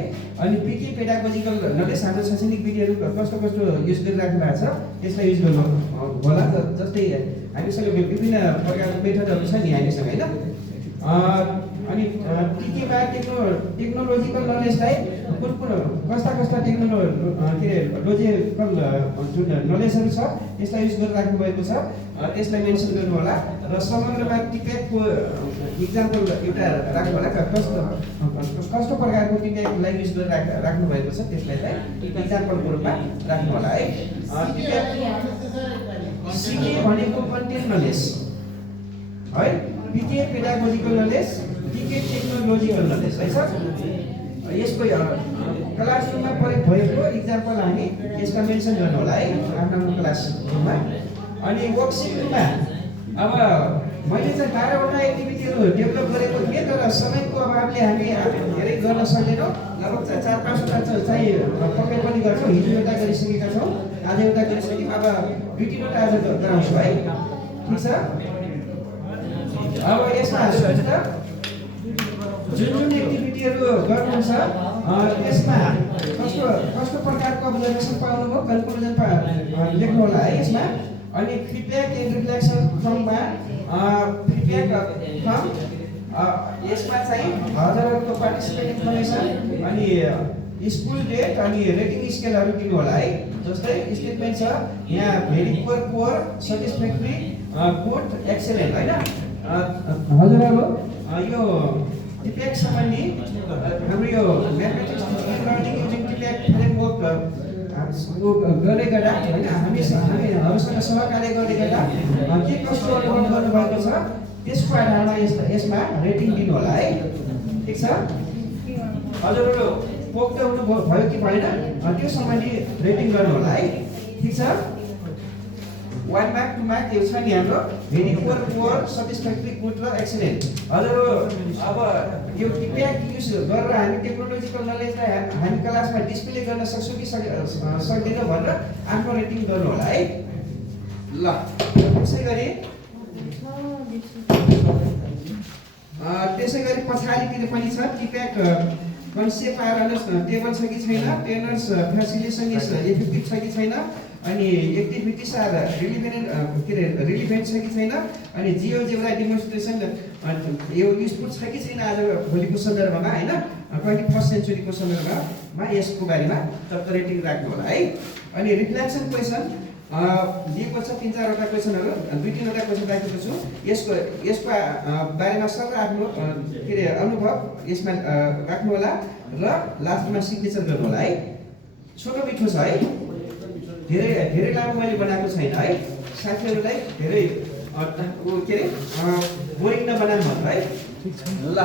अनि पिके पेडागोजिकल नलेज हाम्रो शैक्षणिक विधिहरू कस्तो कस्तो युज गरिराख्नु भएको छ त्यसलाई युज गर्नु होला। जस्तै हामीसँग विभिन्न प्रकारको मेथडहरू छ नि हामीसँग होइन। अनि टिकेमा टेक्नोलोजिकल नलेजलाई कुन कस्ता कस्ता टेक्नोलोजिकल जुन नलेजहरू छ त्यसलाई युज गरिराख्नु भएको छ त्यसलाई मेन्सन गर्नु होला। र समग्रमा टिप्याकको इक्जाम्पल एउटा राख्नु होला कस्तो प्रकारको टिप्याकलाई युज गरिराख्नु भएको छ त्यसलाई चाहिँ इक्जाम्पलको रूपमा राख्नु होला है। सिके भनेको कन्टेन्ट नलेज है, पिके पेडागोजिकल नलेज, टिके टेक्नोलोजिकल नलेज है सर। यसको क्लासरुममा प्रयोग भएको इक्जाम्पल हामी यसमा मेन्सन गर्नु होला है आफ्नो क्लासरुममा। अनि वर्कसिटमा अब मैले चाहिँ 12वटा एक्टिभिटीहरू डेभलप गरेको थिएँ तर समयको अभावले हामी धेरै गर्न सक्दैनौँ। लगभग 4-5वटा चाहिँ पक्कै पनि गर्छौँ। हिजो एउटा गरिसकेका छौँ, आज एउटा गरिसक्यौँ, अब 2-3वटा आज गराउँछौँ है। ठिक छ। अब यसमा जुन एक्टिभिटीहरू गर्नुहुन्छ त्यसमा कस्तो अब्जर्भेसन पाउनुभयो कन्क्लुजन लेख्नु होला है यसमा अनि फिडब्याक एन्ड रिफ्लेक्सन फ्रममा फिडब्याक फ्रम यसमा चाहिँ हजुरहरूको पार्टिसिपेट इन्फर्मेसन अनि स्कुल डेट अनि रेटिङ स्केलहरू दिनु होला है जस्तै स्टेटमेन्ट छ यहाँ very poor satisfactory good excellent होइन हजुरहरू यो टिप्याक सम्बन्धी हाम्रो यो mathematics learning using TPACK framework गर्दै गर्दा होइन हामीहरूसँग सहकार्य गर्दै गर्दा के कस्तो अनुभव गर्नुभएको छ त्यसको आधारमा यसमा रेटिङ दिनु होला है ठिक छ हजुरहरू पोख्दै हुनुभयो कि भएन त्यो सम्बन्धी रेटिङ गर्नु होला है ठिक छ 1 मार्क 2 मार्क यो छ नि हाम्रो भेरी पुवर सेटिस्फ्याक्ट्री गुड र एक्सिलेन्ट हजुर अब यो टिप्याक युज गरेर हामी टेक्नोलोजिकल नलेजलाई हामी क्लासमा डिस्प्ले गर्न सक्छौँ कि सक्दैनौँ भनेर आफ्नो रेटिङ गर्नु होला है ल त्यसै गरी पछाडितिर पनि छ टिप्याक कन्सेप्ट टेबल छ कि छैन टेनर्स फ्यासिलिटेसन इज इफेक्टिभ छ कि छैन अनि एक्टिभिटिज आर रिलिभेन्ट छ कि छैन अनि जियोजेब्रा डेमोन्स्ट्रेसन यो युजफुल छ कि छैन आज भोलिको सन्दर्भमा होइन 21st सेन्चुरीको सन्दर्भमा यसको बारेमा तपाईँ रेटिङ राख्नु होला है अनि रिफ्लेक्सन क्वेसन दिएको छ 3-4वटा क्वेसनहरू 2-3वटा क्वेसन राखेको छु यसको बारेमा सर आफ्नो अनुभव यसमा राख्नु होला र लास्टमा सिग्नेचर गर्नु होला है छोटो मिठो छ है धेरै लामो मैले बनाएको छैन है साथीहरूलाई धेरै बोरिङ नबनाउनु भन्नु है ल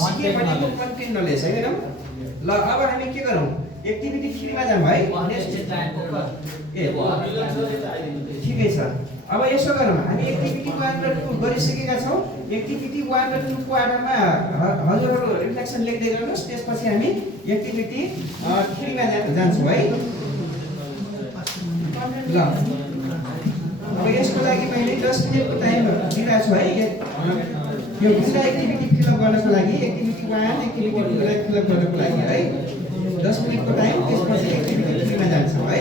सिके पनि कन्टेन्ट नलेज है ल अब हामी के गरौँ एक्टिभिटी 3 मा जाऊँ है ठिकै छ अब यसो गरौँ हामी एक्टिभिटी 1 र 2 गरिसकेका छौँ एक्टिभिटी 1 र 2 को आधारमा हजुरहरू रिफ्लेक्सन लेख्दै गर्नुहोस् त्यसपछि हामी एक्टिभिटी 3 मा जान्छौँ है ल अब यसको लागि मैले 10 मिनेटको टाइम दिएको छु है यो दुईटा एक्टिभिटी फिलअप गर्नको लागि एक्टिभिटी 1 एक्टिभिटी 2 लाई फिलअप गर्नको लागि है 10 मिनेटको टाइम त्यसपछि एक्टिभिटी 3 मा जान्छौँ है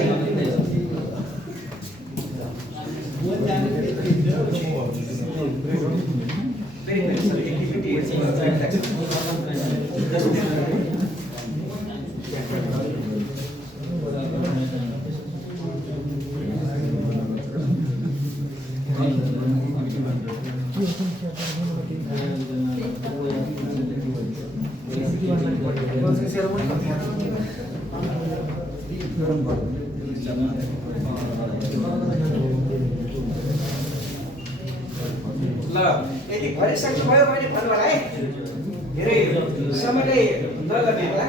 ल यदि गरिसक्नुभयो भने भन्नु होला है धेरै समयले नगर्ने होला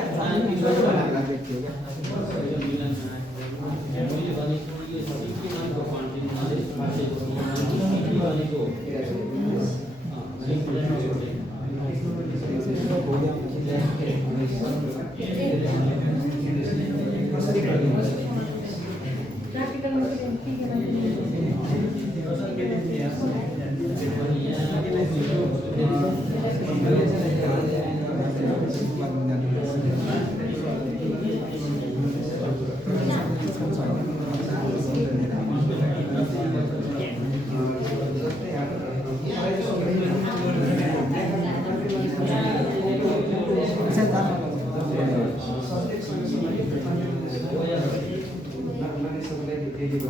Kita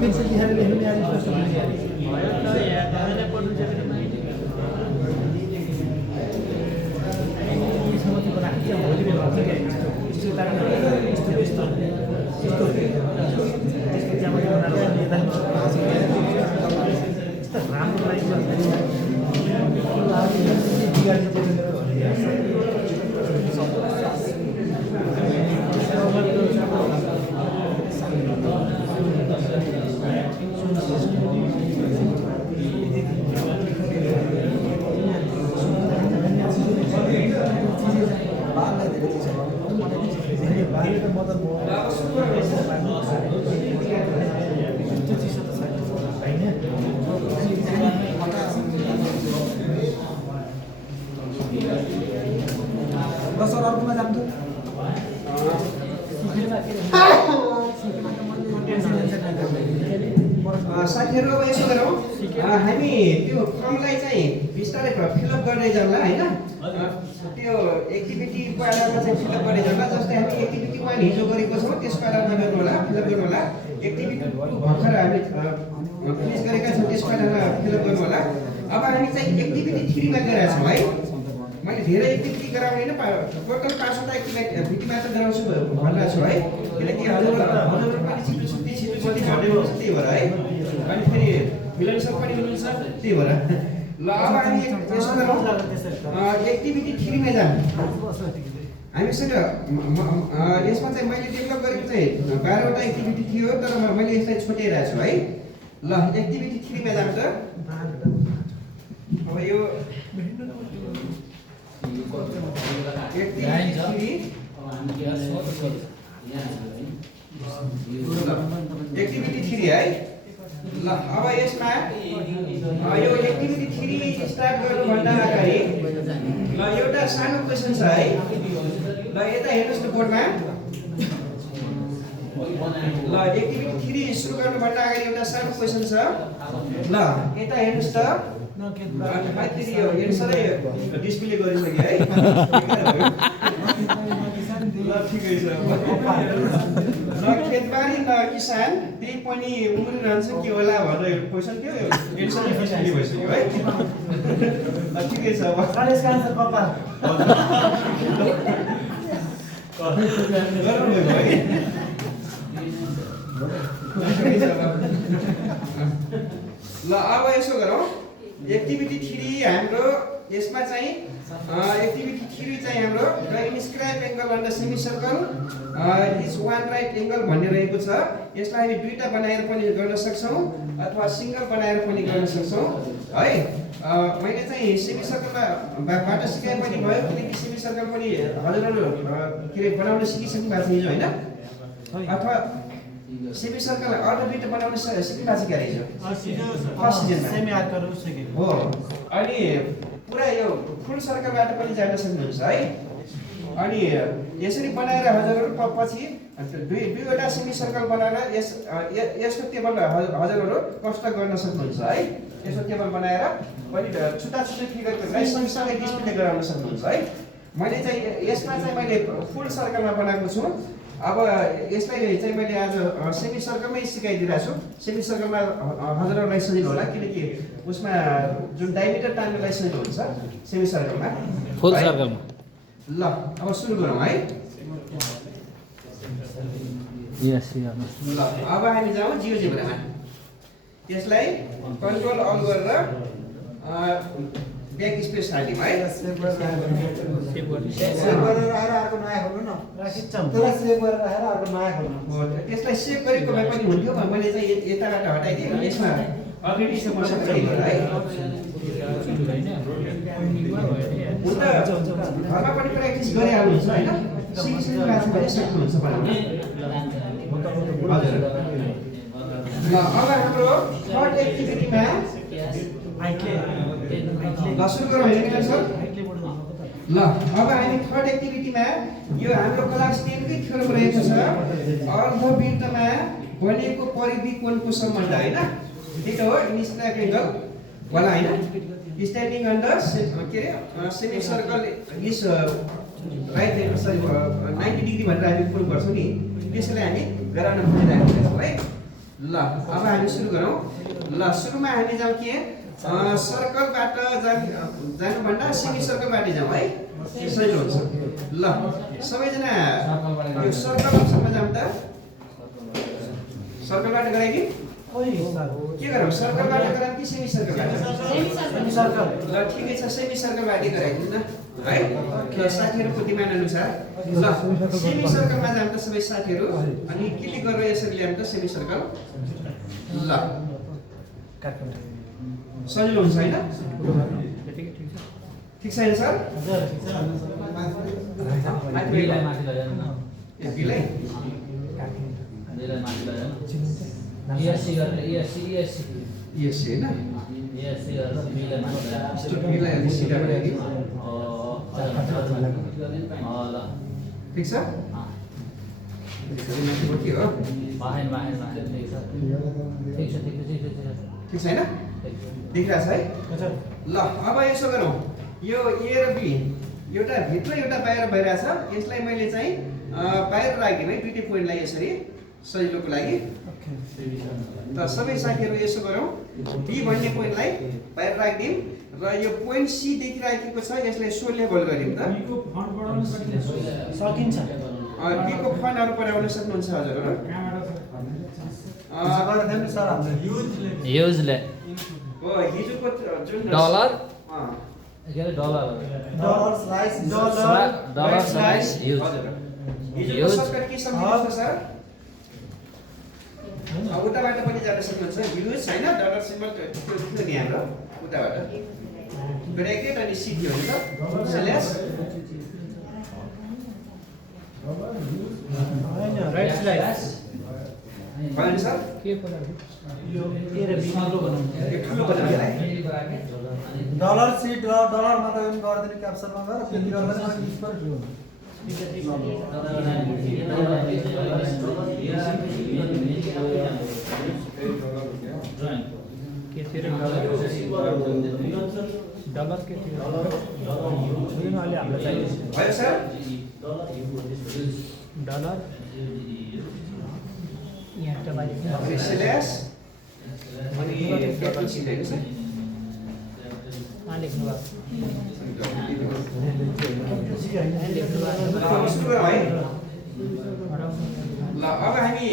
पेन्सिल देखाएर लेख्नु नि यार कस्तो भयो त यहाँ कसैले पढ्नु चाहिँ पनि मैले यसमा त्यो राख्छ भोलि बेला हुन्छ क्या यस्तो तारा यस्तो यस्तो यस्तो यस्तो चाहिँ मैले बनाएर यता यस्तो राम्रो लाग्छ सर अर्कोमा जान्छु साथीहरू अब यसो गरौँ हामी त्यो फर्मलाई चाहिँ बिस्तारै फिलअप गर्दै जाउँला होइन त्यो एक्टिभिटीको आधारमा चाहिँ फिलअप गर्दै जाउँला जस्तै हामी एक्टिभिटी 1 हिजो गरेको छौँ त्यसको आधारमा गर्नु होला फिलअप गर्नु होला एक्टिभिटी 2 भर्खर हामी फिनिस गरेका छौँ त्यसको आधारमा फिलअप गर्नु होला अब हामी चाहिँ एक्टिभिटी 3 मा गएका छौँ है मैले धेरै एक्टिभिटी गराउने होइन टोटल 5 वटा एक्टिभिटी मात्र गराउँछु भनेर छु है किनकि हजुरहरू पनि छिटो छुट्टी भन्दै हुनुहुन्छ त्यही भएर है अनि फेरि मिलन सर पनि हुनुहुन्छ त्यही भएर ल अब हामी यसो गरौँ एक्टिभिटी 3 मा जाऊँ हामीसँग यसमा चाहिँ मैले डेभलप गरेको चाहिँ 12 वटा एक्टिभिटी थियो तर मैले यसलाई छोटाइरहेको छु है ल एक्टिभिटी 3 मा जाऊँ त अब यो एक्टिभिटी 3 है ल अब यसमा यो एक्टिभिटी 3 स्टार्ट गर्नुभन्दा अगाडि ल एउटा सानो क्वेशन छ है ल यता हेर्नुहोस् न बोर्डमा ल एक्टिभिटी 3 सुरु गर्नुभन्दा अगाडि एउटा सानो क्वेशन छ ल यता हेर्नुहोस् त मैले यो एन्सरै डिस्प्ले गरिसकेँ है ल ठिकै छ ल खेतबारी न किसान त्यही पनि उम्रिरहन्छ के होला भनेर क्वेसन थियो एन्सरै डिस्प्ले भइसक्यो है ल ठिकै छ अब गरौँ है ल अब यसो गरौँ एक्टिभिटी 3 हाम्रो यसमा चाहिँ एक्टिभिटी 3 चाहिँ हाम्रो the inscribe angle on the semi circle is one right angle भन्ने रहेको छ यसलाई हामी दुईटा बनाएर पनि गर्न सक्छौं अथवा सिंगल बनाएर पनि गर्न सक्छौं है मैले चाहिँ सेमी सर्कलमा बाट सिकाए पनि भयो किनकि सेमी सर्कल पनि हजुरहरु के बनाउन सिकिसक्नु भएको छ हिजो हैन अथवा सेमी सर्कल अर्को दुईटा बनाउन सिक्नु भएको छ के रहेछ फर्स्ट सिजनमा सेमी आर्कहरु सिकेको हो अनि पुरा यो फुल सर्कलबाट पनि जान सक्नुहुन्छ है अनि यसरी बनाएर हजुरहरु पछि दुईवटा सेमी सर्कल बनाएर यस्तो टेबल हजुरहरु कष्ट गर्न सक्नुहुन्छ है यस्तो टेबल बनाएर पनि छुट्टा छुट्टै फिगरलाई सँगसँगै डिस्प्ले गराउन सक्नुहुन्छ है मैले चाहिँ यसमा चाहिँ मैले फुल सर्कलमा बनाएको छु अब यसलाई चाहिँ मैले आज सेमी सर्कलमै सिकाइदिरहेको छु सेमी सर्कलमा हजुरहरुलाई सजिलो होला किनकि उसमा जुन डायमिटर तान्नलाई सजिलो हुन्छ सेमी सर्कलमा फुल सर्कलमा ल अब सुरु गरौँ है यस ल अब हामी जाउँ जियोजेब्रामा यसलाई कन्ट्रोल अल गरेर ब्याक स्पेस हाल्यौँ है सेभ गरेर आएर अर्को नयाँ खोल्नु न त्यसलाई सेभ गरेर आएर अर्को नयाँ खोल्नु त्यसलाई सेभ गरेको भए पनि हुन्थ्यो मैले चाहिँ यताबाट हटाइदिएँ यसमा अलरेडी सेभ गर्न सक्छु है घरमा पनि प्र्याक्टिस गरिहाल्नुहुन्छ होइन सिकिसक्नु भएको छ भने सक्नुहुन्छ बनाउन हजुर ल अब हाम्रो थर्ड एक्टिभिटीमा ल सुरु गरौँ होइन सर ल अब हामी थर्ड एक्टिभिटीमा यो हाम्रो क्लास 10 कै थ्योरम रहेको छ अर्धवृत्तमा बनेको परिधि कोणको सम्बन्ध हैन त्यही त हो इन्स्क्राइब एंगल वाला हैन स्ट्यान्डिङ अन द के रे semi circle is right angle sorry 90 degree भनेर हामी प्रुभ गर्छौं नि त्यसैले हामी गराउन खोजिरहेको छौं है ल ल अब हामी सुरु गरौँ। ल सुरुमा हामी जाउँ के सर्कलबाट जानुभन्दा सेमी सर्कलबाट जाउँ है, सजिलो हुन्छ। ल सबैजना यो सर्कल अप्सनमा जाउँ त। सर्कलबाट गरायो कि के गरौँ, सर्कलबाट गराउँ कि सेमी सर्कलबाट? ल ठिकै छ, सेमी सर्कलबाटै गराइदिउँ न है, साथीहरू बुद्धिमान अनुसार। ल सेमी सर्कलमा जाउँ त सबै साथीहरू, अनि क्लिक गरेर यसरी ल्याउँ त सेमी सर्कल। ल सजिलो हुन्छ होइन? ठिक छैन सर? बिलाई माथि लैजानु न। ए बिलाई बिलाई माथि लैजानु। ESC गरेर ESC यस होइन, ESC गरेर बिलाई माथि लैजानु। यस्तो बिलाई अलि सिधा गराइदिउँ। ल ठिक छ? माथि बोकी हो, बाहेन बाहेन बाहेन ठिक छ ठिक छ ठिक छ ठिक छ ठिक छैन? देखिरहेछ है? ल अब यसो गरौँ, यो ए र बी एउटा भित्र एउटा बाहिर भइरहेछ, यसलाई मैले चाहिँ बाहिर राखिदिउँ है, दुईटै पोइन्टलाई यसरी सजिलोको लागि। त सबै साथीहरू यसो गरौँ, बी भन्ने पोइन्टलाई बाहिर राखिदिउँ र यो पोइन्ट सी देखिराखेको छ यसलाई 16 लेभल गरिदिउँ त। सकिन्छ। बीको फन्टहरू पढाउन सक्नुहुन्छ हजुरहरू? युजले हो हिजोको जुन डलर अँ, के अरे डलर डलर स्ल्यास युज हिजोको युज सर्टकट के सम्झिनुहुन्छ सर? उताबाट पनि जान सक्नुहुन्छ, युज होइन, डलर सिम्बल त्यो थियो नि हाम्रो उताबाट ब्रेकेट अनि सी थियो नि त, स्ल्यास राइट स्लाइस भएन सर? के पढाएको यो ए र बी ठुलो बनाउनु। यो ठुलो बनाउने है। डलर सिट डलर मात्र गरिदिनु क्याप्सनमा गएर त्यति गर्दा पनि युज पर ठुलो हुन्छ। के थियो डलर के थियो? अहिले हामीलाई चाहियो भयो सर? डलर यहाँ अनि स्ल्यास अनि क्यापिटल सी होइन सर? लेख्नु भएको सुरु गरौँ है। ल अब हामी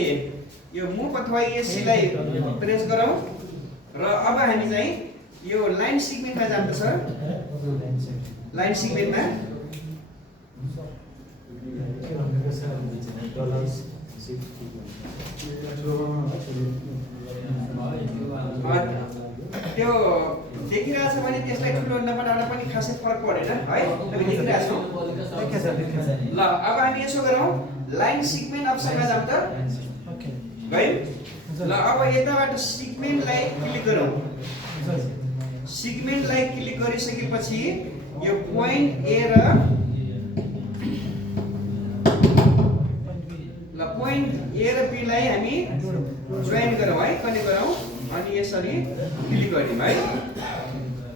यो मुभ अथवा एसीलाई प्रेस गरौँ र अब हामी चाहिँ यो लाइन सिगमेन्टमा जान्छ सर। लाइन सिगमेन्टमा त्यो देखिरहेछ भने त्यसलाई ठुलो नबनाउन पनि खासै फरक परेन है, हामी देखिरहेछौँ। ल अब हामी यसो गरौँ, लाइन सिगमेन्ट अप्सनमा जाउँ त है। ल अब यताबाट सिगमेन्टलाई क्लिक गरौँ। सिगमेन्टलाई क्लिक गरिसकेपछि यो पोइन्ट ए र ल पोइन्ट ए र बी लाई हामी जोइन गरौँ है, कनेक्ट गरौँ अनि यसरी क्लिक गरिदिउँ है।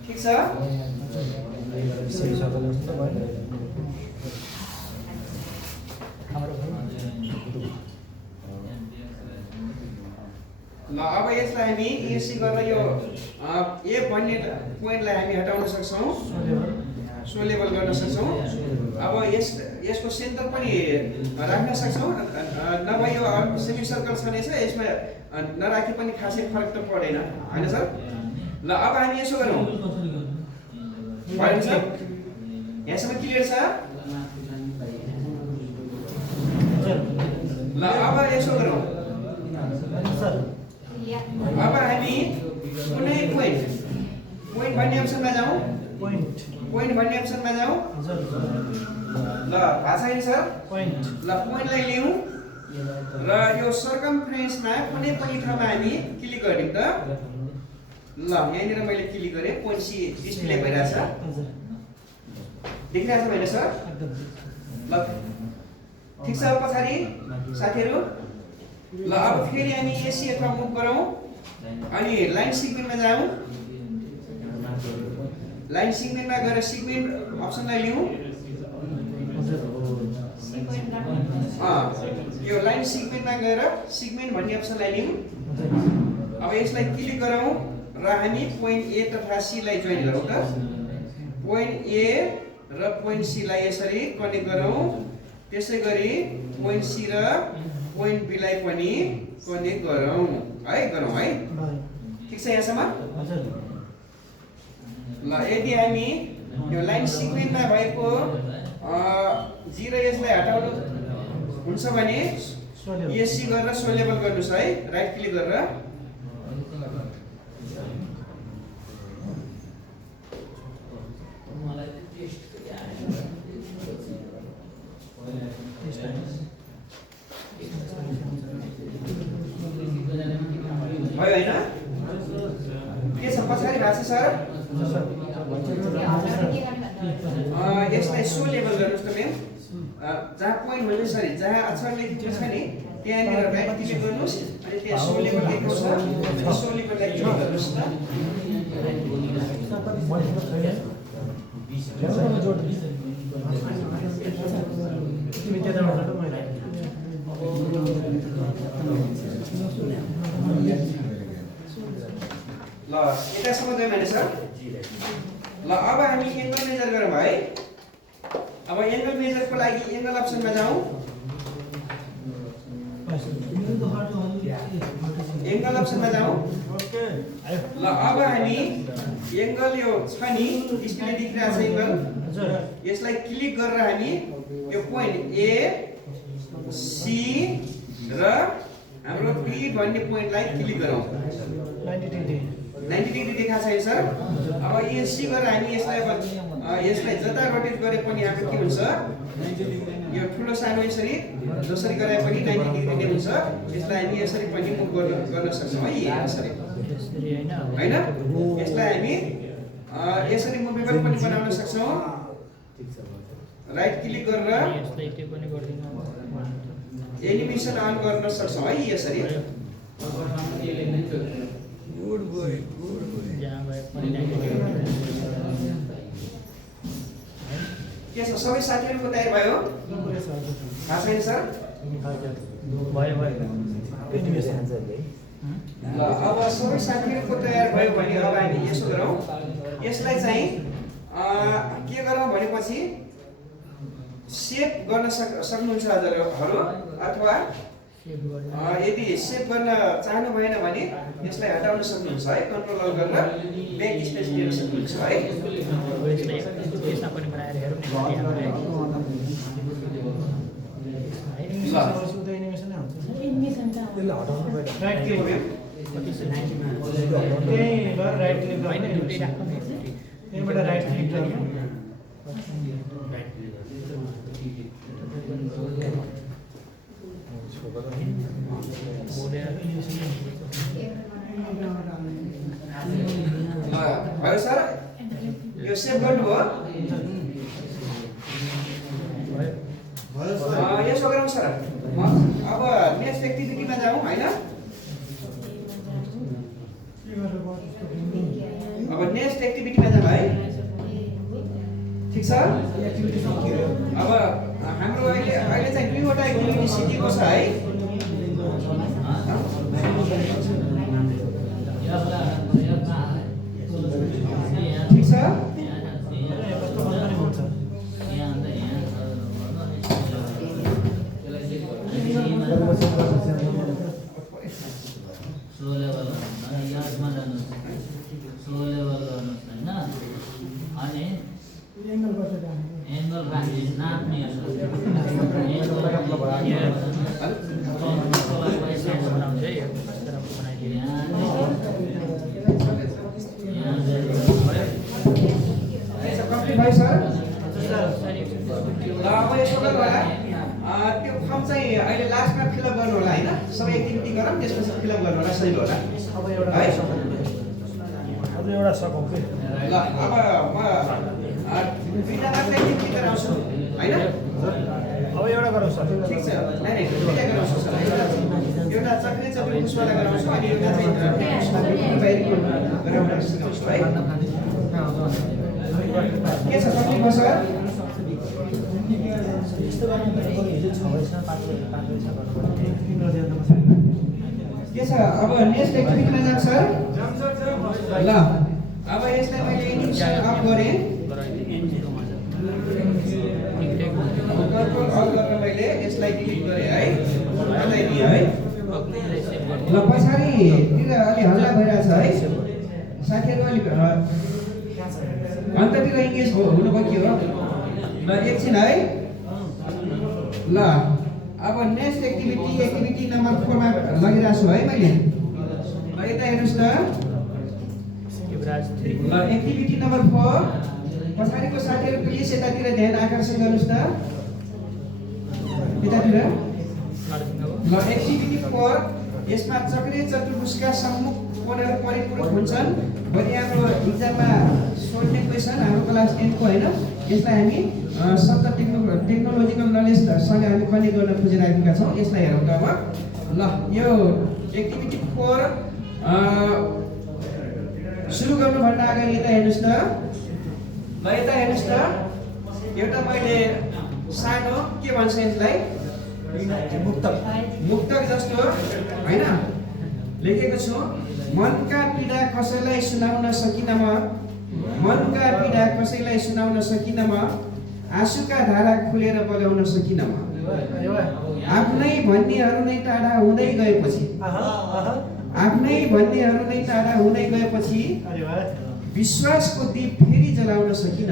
ठिक छ? ल अब यसलाई हामी एसी गरेर यो ए भन्ने पोइन्टलाई हामी हटाउन सक्छौँ, सो लेभल गर्न सक्छौँ। अब यसको सेन्टर पनि राख्न सक्छौँ, नभए यो सेमी सर्कल छँदैछ यसमा नराखे पनि खासै फरक त पर्दैन होइन सर? ल अब हामी यसो गरौँ, भएन सर? यहाँसम्म क्लियर छ? ल अब यसो गरौँ, अब हामी कुनै पोइन्ट भन्ने अप्सनमा जाउँ, पोइन्ट भन्ने अप्सनमा जाउँ। ल थाहा छैन सर? ल पोइन्टलाई लिउँ र यो सर्कमफ्रेन्समा कुनै पनि ठाउँमा हामी क्लिक गरिदिउँ त। ल यहाँनिर मैले क्लिक गरेँ, पोइन्ट सी डिस्प्ले भइरहेछ, देखिरहेछ होइन सर? ल ठिक छ पछाडि साथीहरू? ल अब फेरि हामी एसी अथवा मुभ गरौँ अनि लाइन सिगमेन्टमा जाउँ। लाइन सिगमेन्टमा गएर सिगमेन्ट अप्सनलाई लिउँ। यो लाइन सिगमेन्टमा गएर सिगमेन्ट भन्ने अप्सनलाई लियौँ। अब यसलाई क्लिक गरौँ र हामी पोइन्ट ए तथा सी लाई जोइन गरौँ त। पोइन्ट ए र पोइन्ट सी लाई यसरी कनेक्ट गरौँ। त्यसै गरी पोइन्ट सी र पोइन्ट बी लाई पनि कनेक्ट गरौँ है। ठीक छ यहाँसम्म? ल यदि हामी यो लाइन सिगमेन्टमा भएको जी र यसलाई हटाउनु हुन्छ भने एससी गरेर सो लेभल गर्नुस् है, राइट क्लिक गरेर। भयो हैन? के छ पछाडि भएको छ सर? यसलाई सो लेभल गर्नुस् त म्याम। जहाँ पोइन्ट भन्नु सरी जहाँ अक्षर लेखेको छ नि त्यहाँनिर राइट क्लिक गर्नुस् अनि त्यहाँ सो लेभल लेखेको छ सो लेभललाई क्लिक गर्नुस् त। ल यतासम्म गयौँ भने सर। ल अब हामी एंगल मेजर गरौँ है। अब एंगल मेजरको लागि एंगल अप्सनमा जाउँ। एंगल अप्सनमा जाउँ। ल अब हामी एंगल यो छ नि डिस्प्ले देखिरहेको छ एंगल, यसलाई क्लिक गरेर हामी यो पोइन्ट ए सी र हाम्रो बी भन्ने पोइन्टलाई क्लिक गरौँ। 90 डिग्री देखाएको छ सर। अब एससी गरेर हामी यसलाई जता रोटेट गरे पनि हाम्रो के हुन्छ, यो ठुलो सानो यसरी जसरी गरे पनि 90 डिग्री नै हुन्छ। यसलाई हामी यसरी पनि मुभ गर्न सक्छौँ है, यसरी हैन? यसलाई हामी यसरी मुभेबल पनि बनाउन सक्छौँ। राइट क्लिक गरेर एनिमेसन अन गर्न सक्छौँ है, यसरी। के छ सबै साथीहरुको तयार भयो? थाहा छैन सर? ल अब सबै साथीहरुको तयार भयो भने अब हामी यसो गरौँ। यसलाई चाहिँ के गरौँ भनेपछि सेभ गर्न सक्नुहुन्छ हजुरहरु, अथवा यदि सेभ गर्न चाहनु भएन भने यसलाई हटाउन सक्नुहुन्छ है। कन्ट्रोल अल गरेर ब्याक स्पेस दिन सक्नुहुन्छ है। यसमा पनि बनाएर हेरौँ न। राइट क्लिक राइट क्लिक गर्नु। भयो सर? यो सेभ गर्नु हो? यसो गरौँ सर। अब नेक्स्ट एक्टिभिटीमा जाउँ हैन? अब नेक्स्ट एक्टिभिटीमा जाउँ है। ठीक छ? अब हाम्रो अहिले चाहिँ दुईवटा एक्टिभिटी सिकेको छ है। ठीक छ? स्लो लेभल यादमा जानुहोस्, स्लो लेभल गर्नुहोस् हैन। अनि एंगल राख्ने नाप्ने कम्प्लिट भयो सर? ल अब यसो गर्नु होला। त्यो फर्म चाहिँ अहिले लास्टमा फिलअप गर्नु होला हैन? सबै एक्टिभिटी गरौँ त्यसपछि फिलअप गर्नु होला, सही होला अब एउटा सकौँ के। ल अब म दुईटा मात्र एक्टिभिटी गराउँछु हैन? अब एउटा गरौँ सर। ठीक छ। नाइ दुईटा गराउँछु सर। एउटा चक्री पुष्पलाई गराउँछु अनि एउटा चाहिँ बाहिर गराउन सिकाउँछु है। के छ कम्प्लिट भयो सर? यस्तो गर्नु पर्छ हिजो 6 बजेसम्म 5 बजेसम्म गर्नुपर्छ तिम्रो दिएर कसरी के छ अब नेक्स्ट एक्टिभिटीमा जाम सर ल अब यसलाई मैले इनिसियल अफ गरेँ कन्ट्रोल अल गरेर मैले यसलाई डिलिट गरेँ है हटाइदिएँ है ल पछाडितिर अलि हल्ला भइरहेछ है साथीहरू अलिक अन्ततिर इङ्गेज हुनुभयो के हो ल एकछिन है ल अब नेक्स्ट एक्टिभिटी नम्बर 4 मा लगिरहेको छु है मैले ल यता हेर्नुहोस् त ल एक्टिभिटी नम्बर 4 पछाडिको साथीहरू प्लिज यतातिर ध्यान आकर्षण गर्नुहोस् त यतातिर ल एक्टिभिटी 4 यसमा चक्रीय चतुर्भुजका सम्मुख कोणहरू परिपूरक हुन्छन् भोलि हाम्रो इक्जाममा सोध्ने क्वेसन हाम्रो क्लास 10 को हैन यसलाई हामी शब्द टेक्नोलोजिकल नलेज सँग हामी कनेक्ट गर्न खोजिरहेका छौँ यसलाई हेरौँ त अब ल यो एक्टिभिटी 4 सुरु गर्नुभन्दा अगाडि यता हेर्नुहोस् त ल यता हेर्नुहोस् त एउटा मैले सानो के भन्छ यसलाई मुक्तक जस्तो हैन लेखेको छु मनका पीडा कसैलाई सुनाउन सकिन मनका पीडा कसैलाई सुनाउन सकिन आँसुका धारा खुलेर बगाउन सकिन आफ्नै भन्नेहरू नै टाढा हुँदै गएपछि आफ्नै भन्नेहरू नै टाढा हुँदै गएपछि विश्वासको दीप फेरि जलाउन सकिन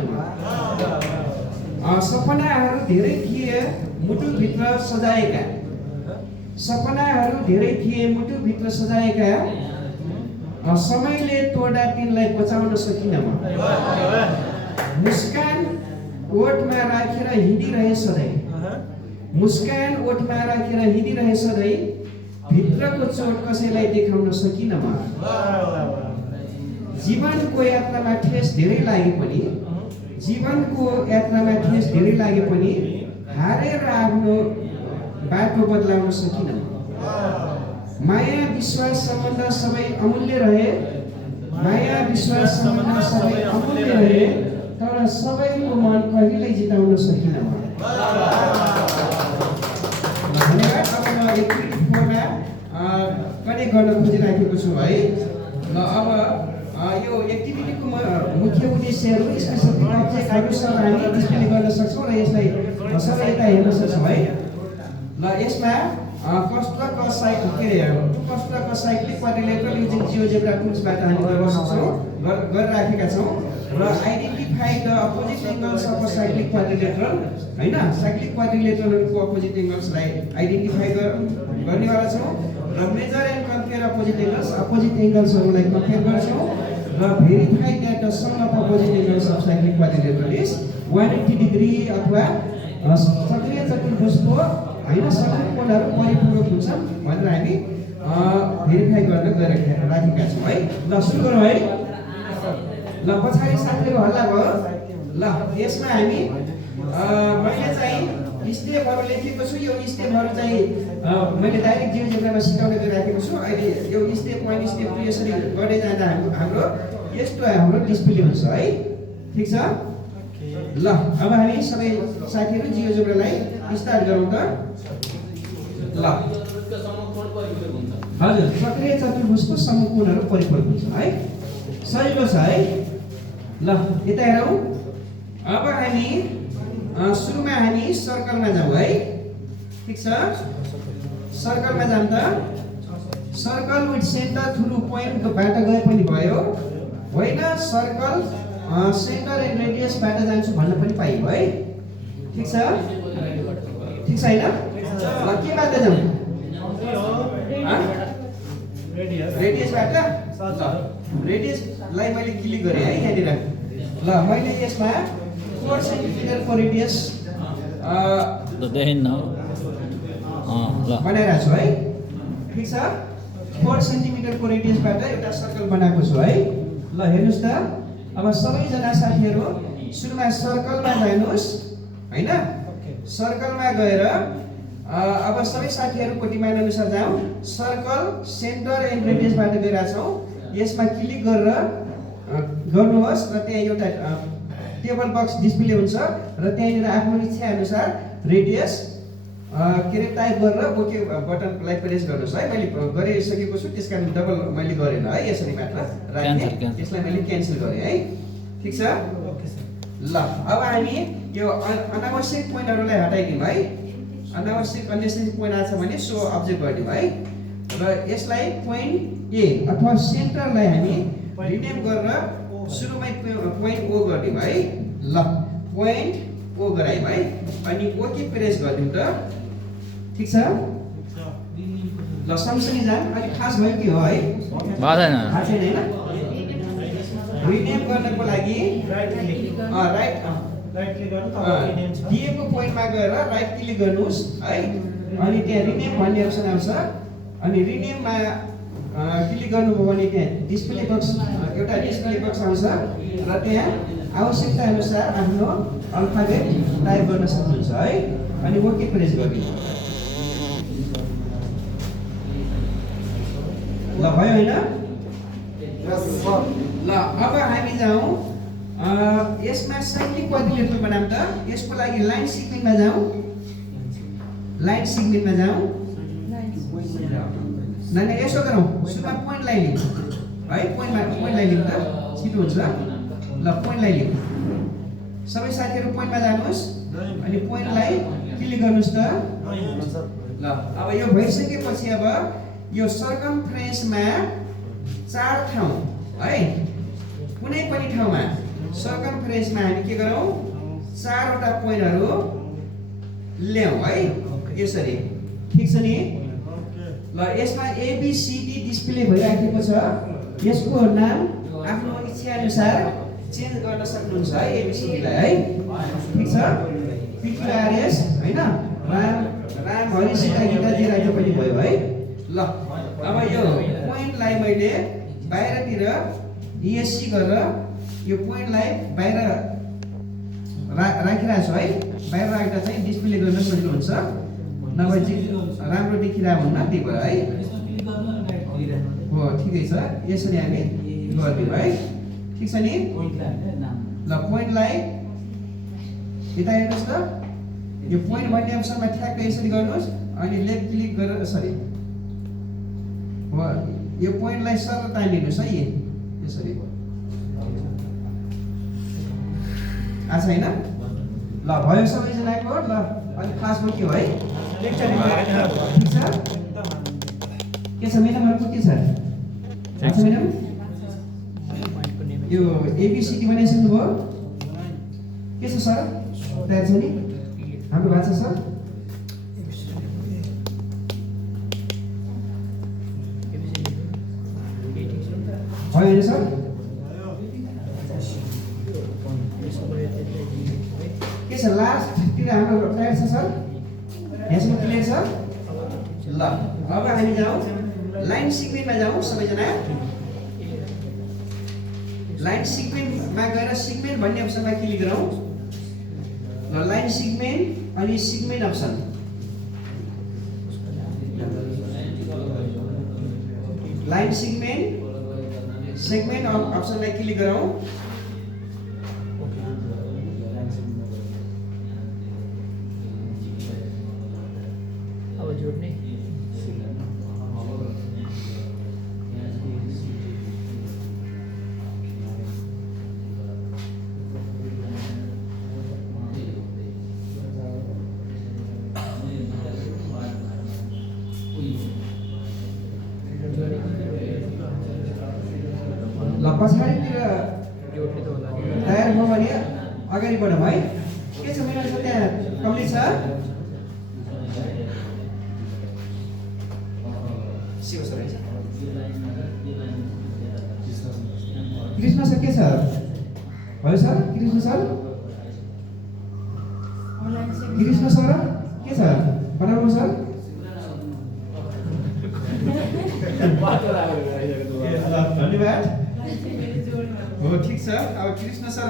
सपनाहरू धेरै थिए मुटुभित्र सजाएका सपनाहरू धेरै थिए मुटुभित्र सजाएका समयले तोड्दा तिनलाई बचाउन सकिन मुस्कान ओठमा राखेर हिँडिरहे सधैँ मुस्कान ओठमा राखेर हिँडिरहे सधैँ भित्रको चोट कसैलाई देखाउन सकिन जीवनको यात्रामा ठेस धेरै लागे पनि जीवनको यात्रामा ठेस धेरै लागे पनि हारेर आफ्नो बाटो बदलाउन सकिन माया विश्वास सम्बन्ध सबै अमूल्य रहे माया विश्वास सम्बन्ध सबै अमूल्य रहे तर सबैको मन कहिल्यै जिताउन सकिन धन्यवाद अब म एक्टिभिटी 4 मा कनेक्ट गर्न खोजिराखेको छु है ल अब यो एक्टिभिटीको मुख्य उद्देश्यहरू स्पेसिफिक अब्जेक्टहरू सब हामी डिस्प्ले गर्न सक्छौँ र यसलाई सबै यता हेर्न सक्छौँ है ल यसमा construct cyclic quadrilateral using GeoGebra टुल्सबाट हामी गर्न सक्छौँ गरिराखेका छौँ र identify the opposite angles of cyclic quadrilateral हैन साइक्लिक क्वाड्रिलेटरलको अपोजिट एङ्गल्सलाई आइडेन्टिफाई गर्नेवाला छौँ र मेजर एन्ड कम्पेयर अपोजिट एङ्गल्सहरूलाई कम्पेयर गर्छौँ र verify that the sum of opposite angles of cyclic quadrilateral is 180 degree अथवा सक्रिय चतुर्भुजको हैन सबै कोणहरू परिपूरक हुन्छन् भनेर हामी भेरिफाई गर्न राखेका छौँ है ल सुरु गरौँ है ल पछाडि साथीहरू हल्ला भयो ल यसमा हामी मैले चाहिँ स्टेपहरू लेखेको छु यो स्टेपहरू चाहिँ मैले डाइरेक्ट जियोजेब्रामा सिकाउने गरिराखेको छु अहिले यो स्टेप 1 स्टेप 2 यसरी गर्दै जाँदा हाम्रो यस्तो हाम्रो डिस्प्ले हुन्छ है ठीक छ ल अब हामी सबै साथीहरू जियोजेब्रालाई स्टार्ट गरौँ त ल हजुर सक्रिय चतुर्भुजको समकोणहरू परिपूरक हुन्छ है सजिलो छ है ल यता हेरौँ अब हामी सुरुमा हामी सर्कलमा जाउँ है ठीक छ सर्कलमा जाम त सर्कल विथ सेन्टर थ्रु पोइन्टबाट गए पनि भयो होइन सर्कल सेन्टर एन्ड रेडियसबाट जान्छु भन्न पनि पाइयो है ठीक छ हैन ल केबाट जाउँ रेडियसबाट रेडियसलाई मैले क्लिक गरेँ है यहाँनिर ल मैले यसमा 4 सेन्टिमिटरको रेडियस बनाइरहेको छु है ठीक छ 4 सेन्टिमिटरको रेडियसबाट एउटा सर्कल बनाएको छु है ल हेर्नुहोस् त अब सबैजना साथीहरू सुरुमा सर्कलमा जानुहोस् हैन सर्कलमा गएर अब सबै साथीहरूको डिमान्ड अनुसार जाउँ सर्कल सेन्टर एन्ड रेडियसबाट गइरहेछौँ यसमा क्लिक गरेर गर्नुहोस् र त्यहाँ एउटा टेबल बक्स डिस्प्ले हुन्छ र त्यहाँनिर आफ्नो इच्छा अनुसार रेडियस के अरे टाइप गरेर ओके बटनलाई प्रेस गर्नुहोस् है। मैले गरिसकेको छु त्यस कारण डबल मैले गरेन है, यसरी मात्र राखेँ, त्यसलाई मैले क्यान्सल गरेँ है। ठिक छ ओके सर। ल अब हामी यो अनावश्यक पोइन्टहरूलाई हटाइदिउँ है। अनावश्यक अननेसेसरी पोइन्ट आछ भने सो अब्जेक्ट गरिदिउँ है। र यसलाई पोइन्ट ए अथवा सेन्टरलाई हामी रिनेम गरेर सुरुमै पोइन्ट ओ गरिदिउँ है। ल पोइन्ट ओ गरायौँ है, अनि ओके प्रेस गरिदिउँ त। ठिक छ ल सँगसँगै जाम। अनि खास भयो के हो है, थाहा छैन होइन। रिनेम गर्नको लागि राइट क्लिक राइट गर्नु तपाईको नेम छ दिएको पोइन्टमा गएर राइट क्लिक गर्नुहोस् है, अनि त्यहाँ रिनेम भन्ने अप्सन आउँछ। अनि रिनेममा क्लिक गर्नुभयो भने त्यहाँ डिस्प्ले बक्स एउटा डिस्प्ले बक्स आउँछ र त्यहाँ आवश्यकता अनुसार आफ्नो अल्फाबेट टाइप गर्न सक्नुहुन्छ है। अनि ओके प्रेस गरिदिनु। ल भयो होइन। ल अब हामी जाउँ यसमा शैली कतिले बनाऊँ त। यसको लागि लाइन सिक्मेन्टमा जाउँ, लाइन सिक्मेन्टमा जाउँ। नानी यसो गरौँ, सुरुमा पोइन्टलाई लिउँ है, पोइन्टलाई लिउँ त छिटो हुन्छ। ल पोइन्टलाई लिउँ, सबै साथीहरू पोइन्टमा जानुहोस् अनि पोइन्टलाई क्लिक गर्नुहोस् त। ल अब यो भइसकेपछि अब यो सर्कमफ्रेन्समा 4 ठाउँ है, कुनै पनि ठाउँमा सर्कमफ्रेन्समा हामी के गरौँ 4वटा पोइन्टहरू ल्याउँ है, यसरी। ठिक छ नि। ल यसमा एबीसीडी डिस्प्ले भइराखेको छ। यसको नाम आफ्नो इच्छा अनुसार चेन्ज गर्न सक्नुहुन्छ है, एबीसीडीलाई है। ठिक छ। पिक्युआरएस होइन, राम हरि सीता गीता जे राख्दा पनि भयो है। ल अब यो पोइन्टलाई मैले बाहिरतिर डिएससी गरेर यो पोइन्टलाई बाहिर राखिरहेको छु है। बाहिर राख्दा चाहिँ डिस्प्ले गर्न सजिलो हुन्छ, नभए चाहिँ राम्रो देखिरहेको हुन्न, त्यही भएर है। हो ठिकै छ, यसरी हामी गरिदिउँ है। ठिक छ नि। ल पोइन्टलाई यता हेर्नुहोस् त, यो पोइन्ट भन्ने अप्सनमा ठ्याक्क यसरी गर्नुहोस् अनि लेफ्ट क्लिक गरेर सरी हो यो पोइन्टलाई सर तानिदिनुहोस् है, यसरी आछ होइन। ल भयो सबैजनाको। ल अनि खासमा के हो है, ठिक छ के छ म्याडमहरूको के छ म्याडम? यो एबीसीडी बनाइसक्नुभयो के छ सर? तयार छ नि हाम्रो भएको छ सर? भयो होइन सर? के छ लास्टतिर हाम्रो तयार छ सर? यहाँसम्म क्लियर छ? ल अब हामी जाउँ लाइन सिक्मेन्टमा जाउँ सबैजना। लाइन सिक्मेन्टमा गएर सिक्मेन्ट भन्ने अप्सनमा क्लिक गरौँ। ल लाइन सिक्मेन्ट अनि सिक्मेन्ट अप्सन। लाइन सिक्मेन्ट सेगमेन्ट अप्सनलाई क्लिक गरौँ। अब जोड्ने ल पछाडितिर जोड्ने त होला तयार भयो भने अगाडि बढौँ है। के छ मेरो त्यहाँ कम्प्लिट छ? शिव सर कृष्ण सर के छ? भयो sir? Krishna sir Krishna sir के छ बनाउनु सर? धन्यवाद। हो ठिक छ। अब कृष्ण सर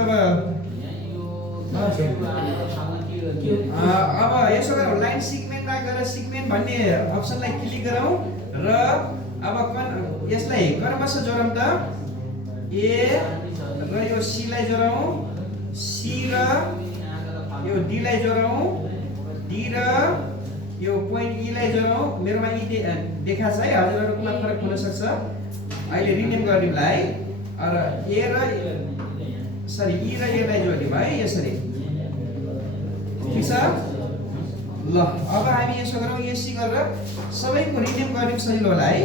अब यसो गरौँ लाइन सिगमेन्टमा गएर सिगमेन्ट भन्ने अप्सनलाई क्लिक गरौँ र अब यसलाई क्रमशः जोडौँ त। ए र यो सीलाई जोडौँ, सी र यो डीलाई जोडौँ, डी र यो पोइन्ट ई लाई जोडौँ मेरोमा ई देखाछ है हजुरहरुकोमा फरक हुन सक्छ अहिले रिनेम गर्नुलाई र ए र सरी ई र ए लाई जोड्यौं है यसरी ठीक छ ल अब हामी यसो गरौँ एसी गरेर सबैको रिनेम गर्नु सजिलो होला है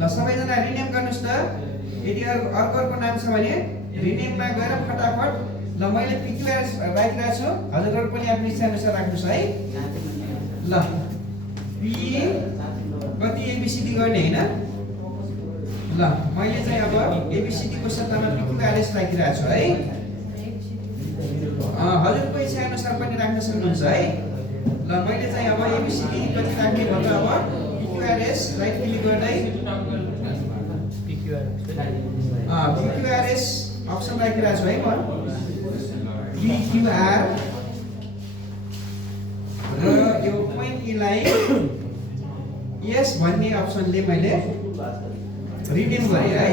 ल सबैजना रिनेम गर्नुस् त यदि अर्कोको नाम छ भने रिनेममा गएर फटाफट ल मैले पिक्युआर राखिरहेको छु हजुरहरु पनि आफ्नो इच्छा अनुसार राख्नुस् है ल पी कति एबीसीडी गर्ने हैन ल मैले चाहिँ अब एबीसीडी को सट्टामा पिक्युआरएस राखिरहेको छु है हजुरको इच्छा अनुसार पनि राख्न सक्नुहुन्छ है ल मैले चाहिँ अब एबीसीडी कति राख्ने भन्दा अब पिक्युआरएस राइट क्लिक गर्दै पिक्युआरएस अप्सन राखिरहेको छु है म पिक्युआर र यो पोइन्ट ई लाई यस भन्ने अप्सनले मैले रिनेम गरे है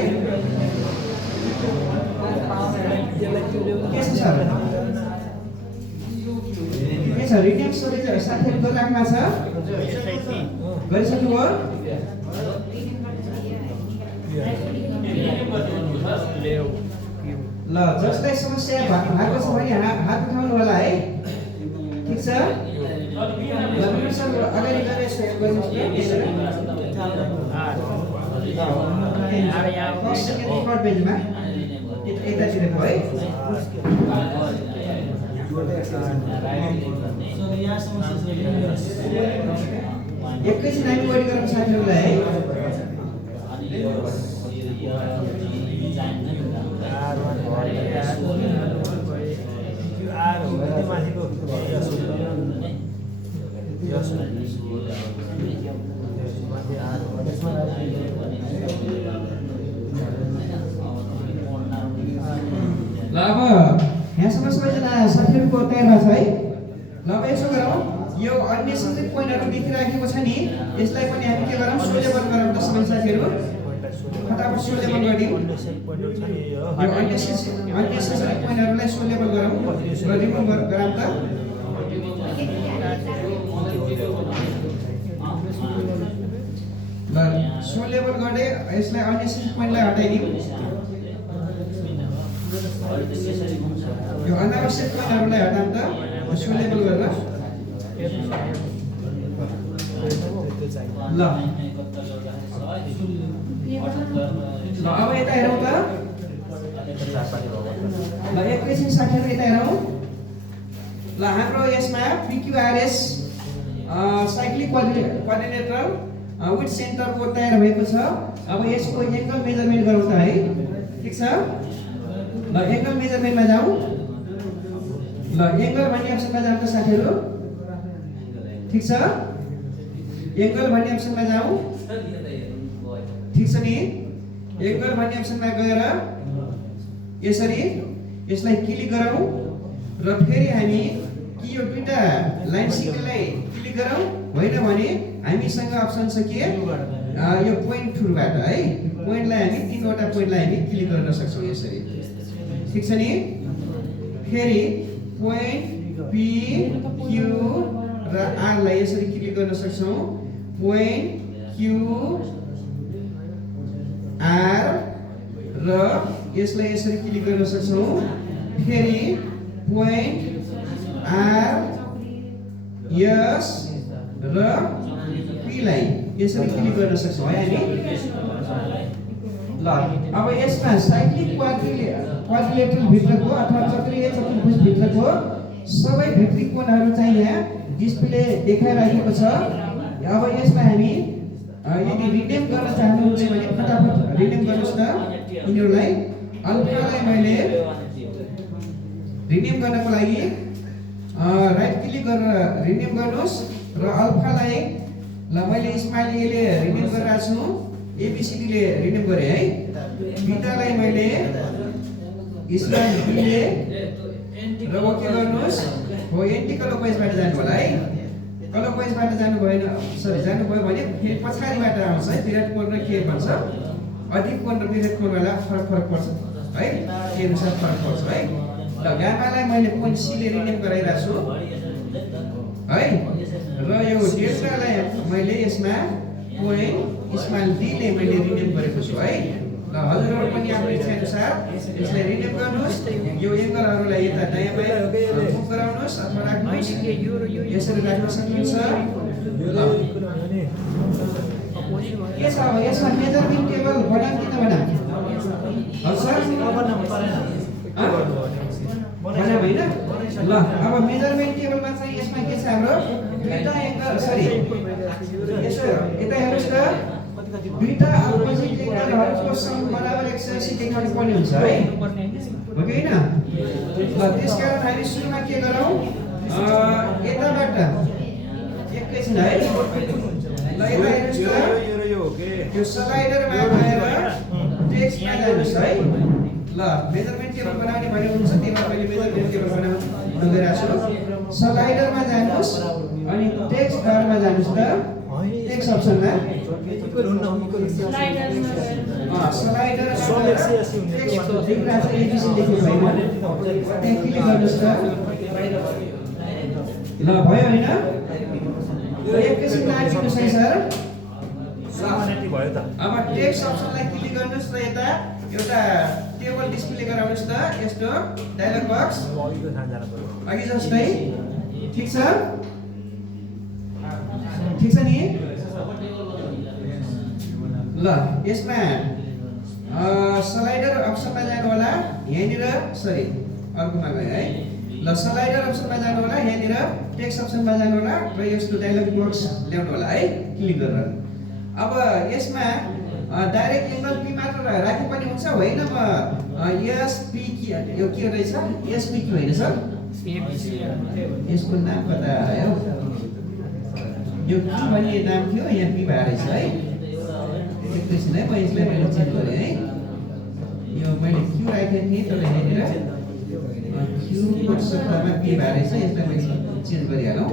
के छ सर के छ रिनेम सबै साथीहरु गरिराख्नु छ गरिसक्नुभयो ल जसलाई समस्या भएको छ भने हात उठाउनु होला है ठीक छ ल सर अगाडि गएर सहयोग गर्नुस् न पेजमा यतातिर भयो है एकैछिन हामी वेट गरौँ साथीहरूलाई है ल अब यहाँसम्म सबैजना साथीहरूको तयार भएको छ है ल अब यसो गरौँ यो अननेसेसरी पोइन्टहरु देखिराखेको छ नि यसलाई पनि हामी के गरौँ सोलेबल गरौँ त सबै साथीहरु फटाफट सोलेबल गरिदिउँ यो अननेसेसरी पोइन्टहरुलाई सोलेबल गरौँ र रिमुभ गरौँ त ल सोलेबल गर्दै यसलाई अननेसेसरी पोइन्टलाई हटाइदिउँ यो अनावश्यक पोइन्टहरुलाई हटाउँ त सोलेबल गरेर ल अब यता हेरौँ त ल एकैछिन साथीहरु यता हेरौँ ल हाम्रो यसमा पिक्युआरएस साइक्लिक कोअर्डिनेटर विथ सेन्टरको तयार भएको छ अब यसको एंगल मेजरमेन्ट गरौँ त है ठीक छ ल एंगल मेजरमेन्टमा जाऊ ल एंगल भन्ने अप्सनमा जाऊ त साथीहरु ठीक छ एंगल भन्ने अप्सनमा जाऊ ठीक छ नि एंगल भन्ने अप्सनमा गएर यसरी यसलाई क्लिक गरौँ र फेरि हामी कि यो दुईटा लाइन सिक्नलाई क्लिक गरौँ होइन भने हामीसँग अप्सन छ के यो पोइन्ट टुलबाट है पोइन्टलाई हामी तीनवटा पोइन्टलाई हामी क्लिक गर्न सक्छौँ यसरी ठीक छ नि फेरि पोइन्ट पी क्यू र आर लाई यसरी क्लिक गर्न सक्छौँ पोइन्ट क्यू आर र यसलाई यसरी क्लिक गर्न सक्छौँ फेरि पोइन्ट आर यस र पी लाई यसरी क्लिक गर्न सक्छौँ है हामी ल अब यसमा साइक्लिक क्वाड्रिलेटरल भित्रको अथवा चक्रीय चतुर्भुज भित्रको सबै भित्री कोणहरू चाहिँ यहाँ डिस्प्ले देखाइरहेको छ अब यसमा हामी यदि रिनेम गर्न चाहनुहुन्छ भने फटाफट रिनेम गर्नुस् न यिनीहरूलाई अल्फालाई मैले रिनेम गर्नको लागि राइट क्लिक गरेर रिनेम गर्नुस् र अल्फालाई ल मैले स्माइल ए ले रिनेम गरिरहेको छु एबीसीडी ले रिनेम गरे है बीटालाई मैले स्माइल बी ले र ओके गर्नुस् हो एन्टी क्लकवाइजबाट जानु होला है क्लकवाइजबाट जानु भएन सरी जानु भयो भने फेरि पछाडीबाट आउँछ है विराट कोण र के भन्छ अधिक कोण र विराट कोणमा फरक पर्छ है के अनुसार फरक पर्छ है ल गामालाई मैले पोइन्ट C ले रिनेम गराइरहेको छु है र यो डेल्टालाई मैले यसमा पोइन्ट स्मल D ले मैले रिनेम गरेको छु है ल हजुरहरु पनि आफ्नो इच्छा अनुसार यसलाई रिनेम गर्नुस् यो एंगलहरुलाई यता दायाँ बायाँ मुभ गराउनुस् अथवा राख्नुस् यसरी राख्न सकिन्छ ल के छ अब यसमा मेजरमेन्ट टेबल बनाऊँ कि नबनाऊँ हजुर बनाऊँ हैन ल अब मेजरमेन्ट टेबलमा चाहिँ यसमा के छ हाम्रो दुईटा एंगल सरी यसो यता हेर्नुस् त दुईटा अपोजिट एंगलहरुको सम बराबर 180 देखाउनु पर्ने हुन्छ है हो कि हैन ल त्यसकारण हामी सुरुमा के गरौँ यताबाट एकैछिन है ल यता हेर्नुस् त यो स्लाइडरमा गएर टेक्स्टमा जानुस् है ल मेजरमेन्ट टेबल बनाउने भने हुन्छ त्यही भएर मैले मेजरमेन्ट टेबल बनाउन गइरहेको छु स्लाइडरमा जानुस् अनि टेक्स्ट बारमा जानुस् त टेक्स्ट अप्सनमा स्लाइडर टेक्स्ट लेख्दा चाहिँ एबिसी लेख्नु भएन त्यहाँ क्लिक गर्नुस् त ल भयो हैन यो एकैछिन लागिदिनुस् है सर भयो त अब टेक्स्ट अप्सनलाई क्लिक गर्नुस् र यता एउटा टेबल डिस्प्ले गराउनुस् त यस्तो डायलग बक्स अघि जस्तै ठीक छ नि ल यसमा स्लाइडर अप्सनमा जानु होला यहाँनिर सरी अर्कोमा गयो है ल स्लाइडर अप्सनमा जानु होला यहाँनिर टेक्स्ट अप्सनमा जानु होला र यस्तो डायलग बक्स ल्याउनु होला है क्लिक गरेर अब यसमा डाइरेक्ट एंगल P मात्र राखे पनि हुन्छ होइन म SP यो के रहेछ SP होइन सर यसको नाम कता आयो यो P भन्ने नाम थियो यहाँ P भएर रहेछ है एकैछिन है म यसलाई मैले चेन्ज गरेँ है यो मैले Q राखेको थिएँ तर यहाँनिर Q को सट्टामा P भएर रहेछ यसलाई मैले चेन्ज गरिहालौँ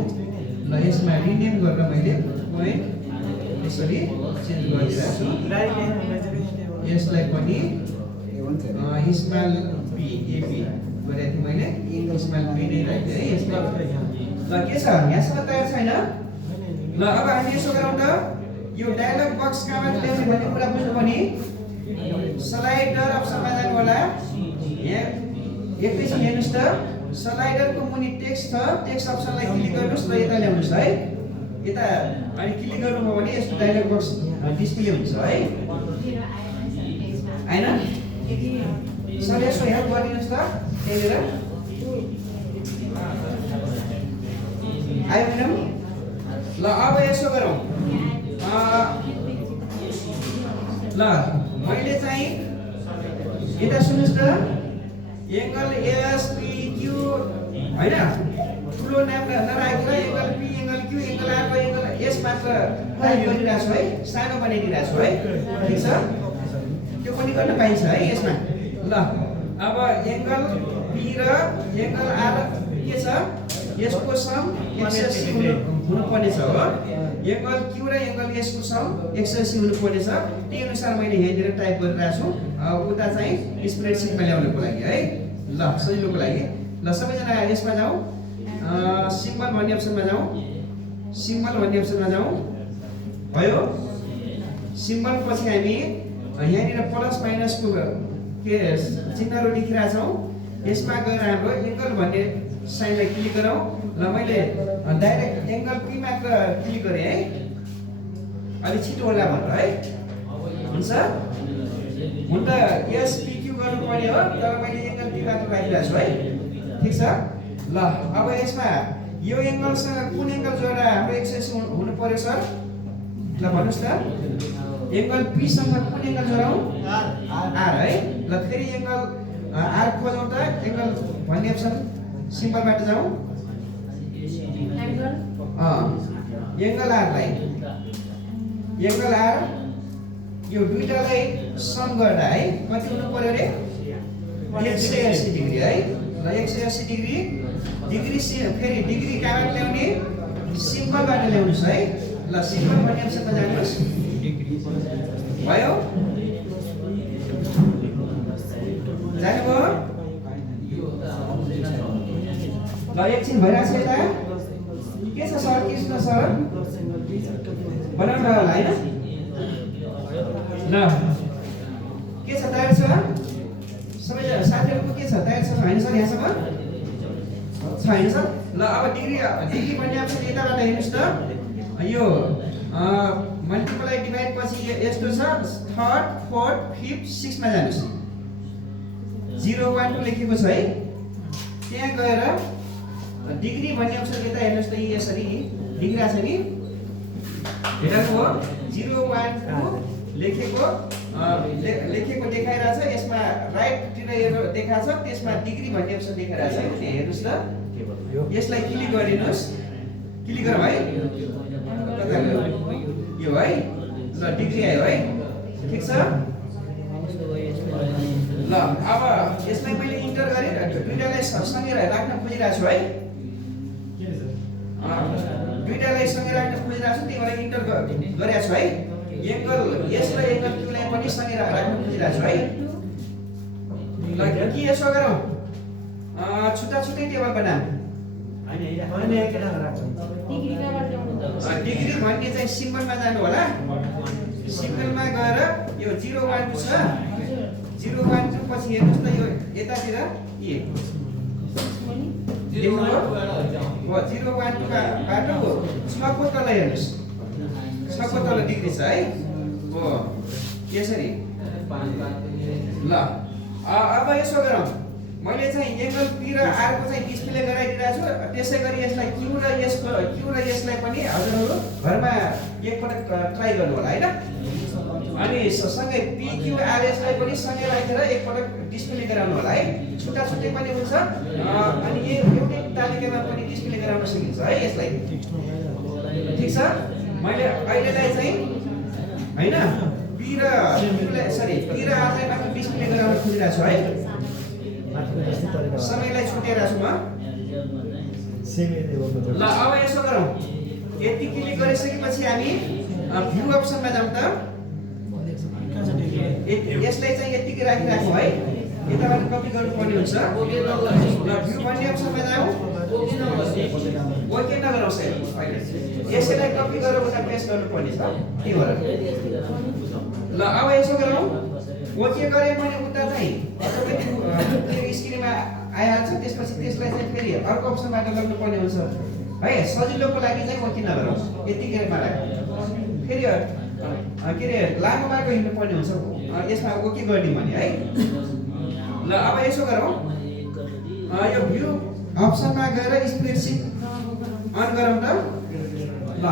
ल यसमा रिनेम गरेर मैले पोइन्ट यसरी चेन्ज गरिरहेको छु यसलाई पनि स्मल P AP गरेको थिएँ मैले स्मल P नै राखेँ है यसलाई ल के छ यहाँसम्म तयार छैन ल अब हामी यसो गरौँ त यो डायलग बक्स कहाँबाट ल्याउने भन्ने कुरा बुझ्नु पनि स्लाइडर अप्सनमा जानु होला यहाँ एकैछिन हेर्नुस् त स्लाइडरको मुनि टेक्स्ट छ टेक्स्ट अप्सनलाई क्लिक गर्नुस् र यता ल्याउनुस् है यता अनि क्लिक गर्नुभयो भने यस्तो डायलग बक्स डिस्प्ले हुन्छ है हैन सर यसो हेल्प गरिदिनुस् त त्यहाँनिर आयो मैडम ल अब यसो गरौँ ल मैले चाहिँ यता सुन्नुस् त एंगल SPQ हैन ठुलो नाम नराखेर angle P angle Q angle R को एंगल S मात्र टाइप गरिरहेको छु है सानो बनाइदिरहेको छु है ठीक छ त्यो पनि गर्न पाइन्छ है यसमा ल अब एंगल P र एंगल R के छ यसको सम 180 हुनु पर्ने छ हो एंगल Q र एंगल S को सम 180 हुनु पर्ने छ त्यही अनुसार मैले यहाँनिर टाइप गरिरहेको छु उता चाहिँ स्प्रेडशीटमा ल्याउनको लागि है ल सजिलोको लागि ल सबैजना यसमा जाऊ सिम्बल भन्ने अप्सनमा जाऊ सिम्बल भन्ने अप्सनमा जाऊ भयो सिम्बल पछि हामी यहाँनिर प्लस माइनसको के चिन्हहरु लेखिरहेका छौं यसमा गएर हाम्रो एंगल भन्ने साइनलाई क्लिक गरौँ ल मैले डाइरेक्ट एंगल P मात्र क्लिक गरेँ है अलि छिटो होला भनेर है हुन्छ हुन त SPQ गर्नु पर्ने हो तर मैले एंगल P मात्र राखिरहेको छु है ठीक छ ल अब यसमा यो एंगलसँग कुन एंगल जोडेर हाम्रो 180 हुनु पर्यो सर ल भन्नुस् त एंगल P सँग कुन एंगल जोडौं R है ल फेरि एंगल R खोजौं त एंगल भन्ने अप्सन सिम्बलबाट जाऊ एंगल R लाई एंगल R यो दुईटालाई सम गर्दा है कति हुनु पर्यो रे 180 डिग्री है ल 180 डिग्री डिग्री फेरि डिग्री कहाँबाट ल्याउने सिम्बलबाट ल्याउनुस् है ल सिम्बल भन्ने अप्सनमा जानुस् भयो ल एकछिन भइरहेछ यता के छ सर कृष्ण सर बनाउनु भयो होला हैन ल के छ तयार छ सबै साथीहरुको के छ तयार छ हैन सर यहाँसम्म छैन सर ल अब डिग्री भन्ने अप्सन यताबाट हेर्नुस् त यो मल्टिप्लाई डिभाइड पछि यस्तो छ थर्ड फोर्थ फिफ्थ सिक्स मा जानुस् 0 1 2 लेखेको छ है त्यहाँ गएर डिग्री भन्ने अप्सन यता हेर्नुस् त यसरी डिग्री आछ नि हेर्नु हो 0 1 2 लेखेको देखाइरहेछ यसमा राइट तिर देखाएको छ त्यसमा डिग्री भन्ने अप्सन देखाइरहेछ है त्यहाँ हेर्नुस् त यसलाई क्लिक गरिनुस् क्लिक गरौँ है यो है ल डिग्री आयो है ठीक छ ल अब यसलाई मैले इन्टर गरे दुईटालाई सँगै राख्न खोजिरहेको छु है दुईटालाई सँगै राख्न खोजिरहेको छु त्यही भएर इन्टर गरेको छु है एंगल एस र एंगल क्यू लाई पनि सँगै राख्न खोजिरहेको छु है ल के यसो गरौँ छुट्टा छुट्टै टेबल बनाऊ डिग्री भन्ने चाहिँ सिम्बलमा जानु होला सिम्बलमा गएर यो 0 1 2 छ 0 1 2 पछि हेर्नुस् त यो यतातिर के देख्नुभयो हो 0 1 2 बाट 6 को तल हेर्नुस् 6 को तल डिग्री छ है हो यसरी ल अब यसो गरौँ मैले चाहिँ एंगल पी र आर को चाहिँ डिस्प्ले गराइदिरहेको छु त्यसैगरी यसलाई क्यू र यसलाई पनि हजुरहरु घरमा एकपटक ट्राई गर्नु होला हैन अनि सँगै पी क्यू आर एस लाई पनि सँगै राखेर एकपटक डिस्प्ले गराउनु होला है छुट्टा छुट्टै पनि हुन्छ अनि यो एउटै तालिकामा पनि डिस्प्ले गराउन सकिन्छ है यसलाई ठीक छ मैले अहिलेलाई चाहिँ हैन पी र पी र आर लाई मात्र डिस्प्ले गराउन खोजिरहेको छु है समयलाई छुटेर छु म ल अब यसो गरौँ यति क्लिक गरिसकेपछि हामी भ्यू अप्सनमा जाउँ त यसलाई चाहिँ यतिकै राखिराखौँ है यताबाट कपी गर्नुपर्ने हुन्छ ल भ्यू भन्ने अप्सनमा जाउँ ओके नगरौँ सर अहिले यसैलाई कपी गरेर उता पेस्ट गर्नुपर्ने छ के भएर ल अब यसो गरौँ ओके गरे मैले उता चाहिँ अटोमेटिक स्क्रिनमा आइहाल्छ त्यसपछि त्यसलाई चाहिँ फेरि अर्को अप्सनबाट लाग्नु पर्ने हुन्छ है सजिलोको लागि चाहिँ ओके नगरौँ यतिकै मात्र फेरि के रे लामो मार्ग हिँड्नु पर्ने हुन्छ यसमा ओके गर्ने भने है ल अब यसो गरौँ यो भ्यू अप्सनमा गएर स्प्रेडसिट अन गरौँ त ल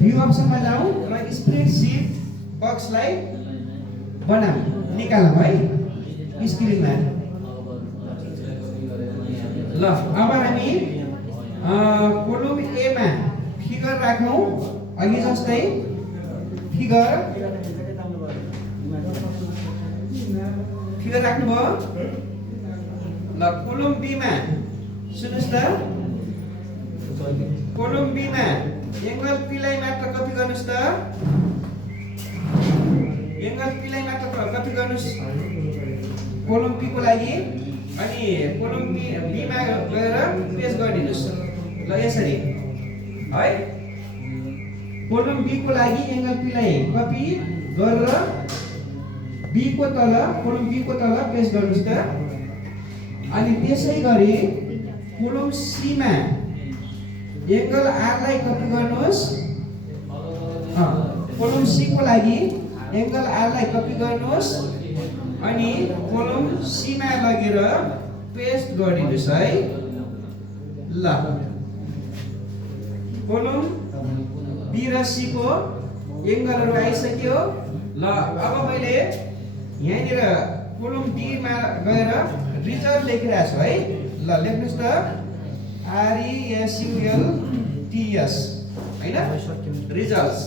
भ्यू अप्सनमा जाउँ र स्प्रेडसिट बक्सलाई बनाऊ निकालौँ है स्क्रिनमा ल अब हामी कोलम ए मा फिगर राखौँ अघि जस्तै फिगर राख्नुभयो ल कोलम बी मा सुन्नुस् त कोलम बी मा एंगल पी लाई मात्र कपी गर्नुस् त एंगल पी लाई मात्र कपी गर्नुस् कोलम पी को लागि अनि कोलम बी मा गएर पेस्ट गरिदिनुस् ल यसरी है कोलम बी को लागि एंगल पी लाई कपी गरेर बी को तल कोलम बी को तल पेस्ट गर्नुस् त अनि त्यसैगरी कोलम सी मा एंगल आर लाई कपी गर्नुस् कोलम सी को लागि एंगल आर लाई कपी गर्नुस् अनि कोलम सी मा लगेर पेस्ट गरिदिनुस् है ल कोलम बी र सी को एंगलहरु आइसक्यो ल अब मैले यहाँनिर कोलम डी मा गएर रिजल्ट लेखिरहेको छु है ल लेख्नुस् त RESULTS हैन रिजल्ट्स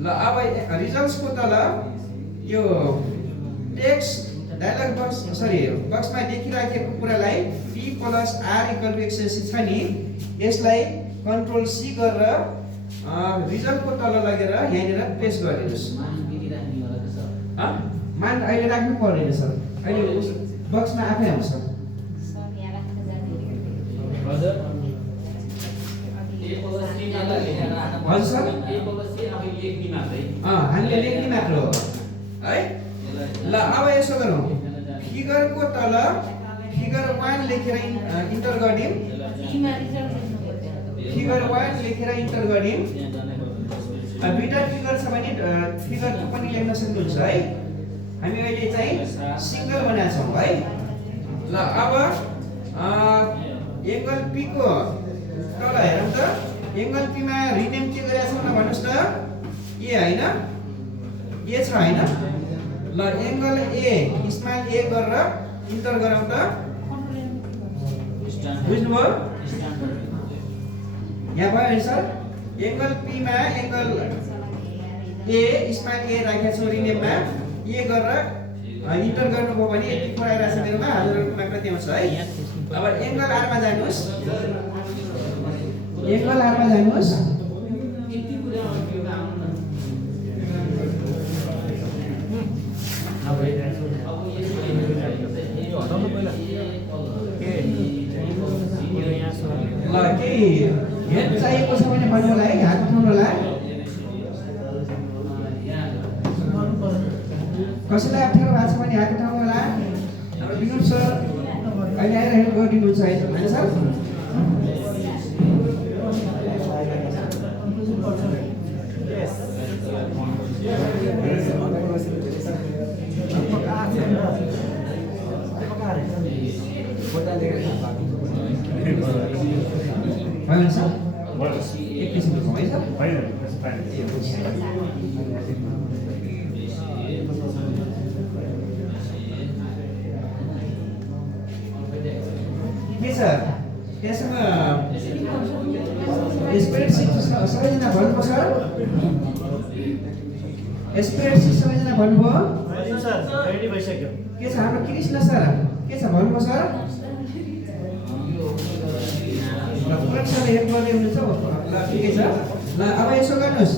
ल अब रिजल्ट्स को तल यो टेक्स्ट डायलग बक्समा देखिराखेको कुरालाई P + R = 180 छ नि यसलाई कन्ट्रोल सी गरेर रिजल्ट को तल लगेर यहाँनिर पेस्ट गरिदिनुस् मान अहिले राख्नु पर्दैन सर अहिले बक्समा आफै आउँछ हजुर सर हामीले लेख्ने मात्र हो है। ल अब यसो गरौँ, फिगरको तल फिगर 1 लेखेर इन्टर गरिदिउँ, फिगर 1 लेखेर इन्टर गरिदिउँ। दुईटा फिगर छ भने फिगर 2 पनि लेख्न सक्नुहुन्छ है। हामी अहिले चाहिँ सिंगल बनाएको छौँ है। ल अब एङ्गल पी को तल हेरौँ त, एङ्गल पी मा रिनेम के गरेका छौँ न भन्नुस् त, ए हैन, ए छ हैन। ल एङ्गल ए स्मल ए गरेर इन्टर गरौँ त, बुझ्नुभयो? यहाँ भयो है सर, एङ्गल पी मा एङ्गल ए स्मल ए राखेको छौँ रिनेममा, ए गरेर इन्टर गर्नुभयो भने यति पढाइरहेको छ मेरोमा, हजुरहरूको मात्र त्यहाँ छ है। अब एङ्गल आरमा जानुहोस्, एङ्गल आरमा जानुहोस्, ल केही हेड चाहिएको छ भने भन्नु होला है, हात उठाउनु होला। कसैलाई अप्ठ्यारो भएको छ भने हात उठाउनु होला। हाम्रो विनोद सर अहिले आएर हेल्प गरिदिनुहुन्छ होइन सर? भयो सर? एकैछिन रुकौँ है सर? के छ त्यसमा स्प्रेडसिट सबैजना भन्नुभयो सर? स्प्रेडसिट सबैजना भन्नुभयो? सर रेडी भइसक्यो। के छ हाम्रो कृष्ण सर, के छ भन्नुभयो सर? पुरन सरले हेल्प गर्दै हुनुहुन्छ। ल ठिकै छ। ल अब यसो गर्नुहोस्,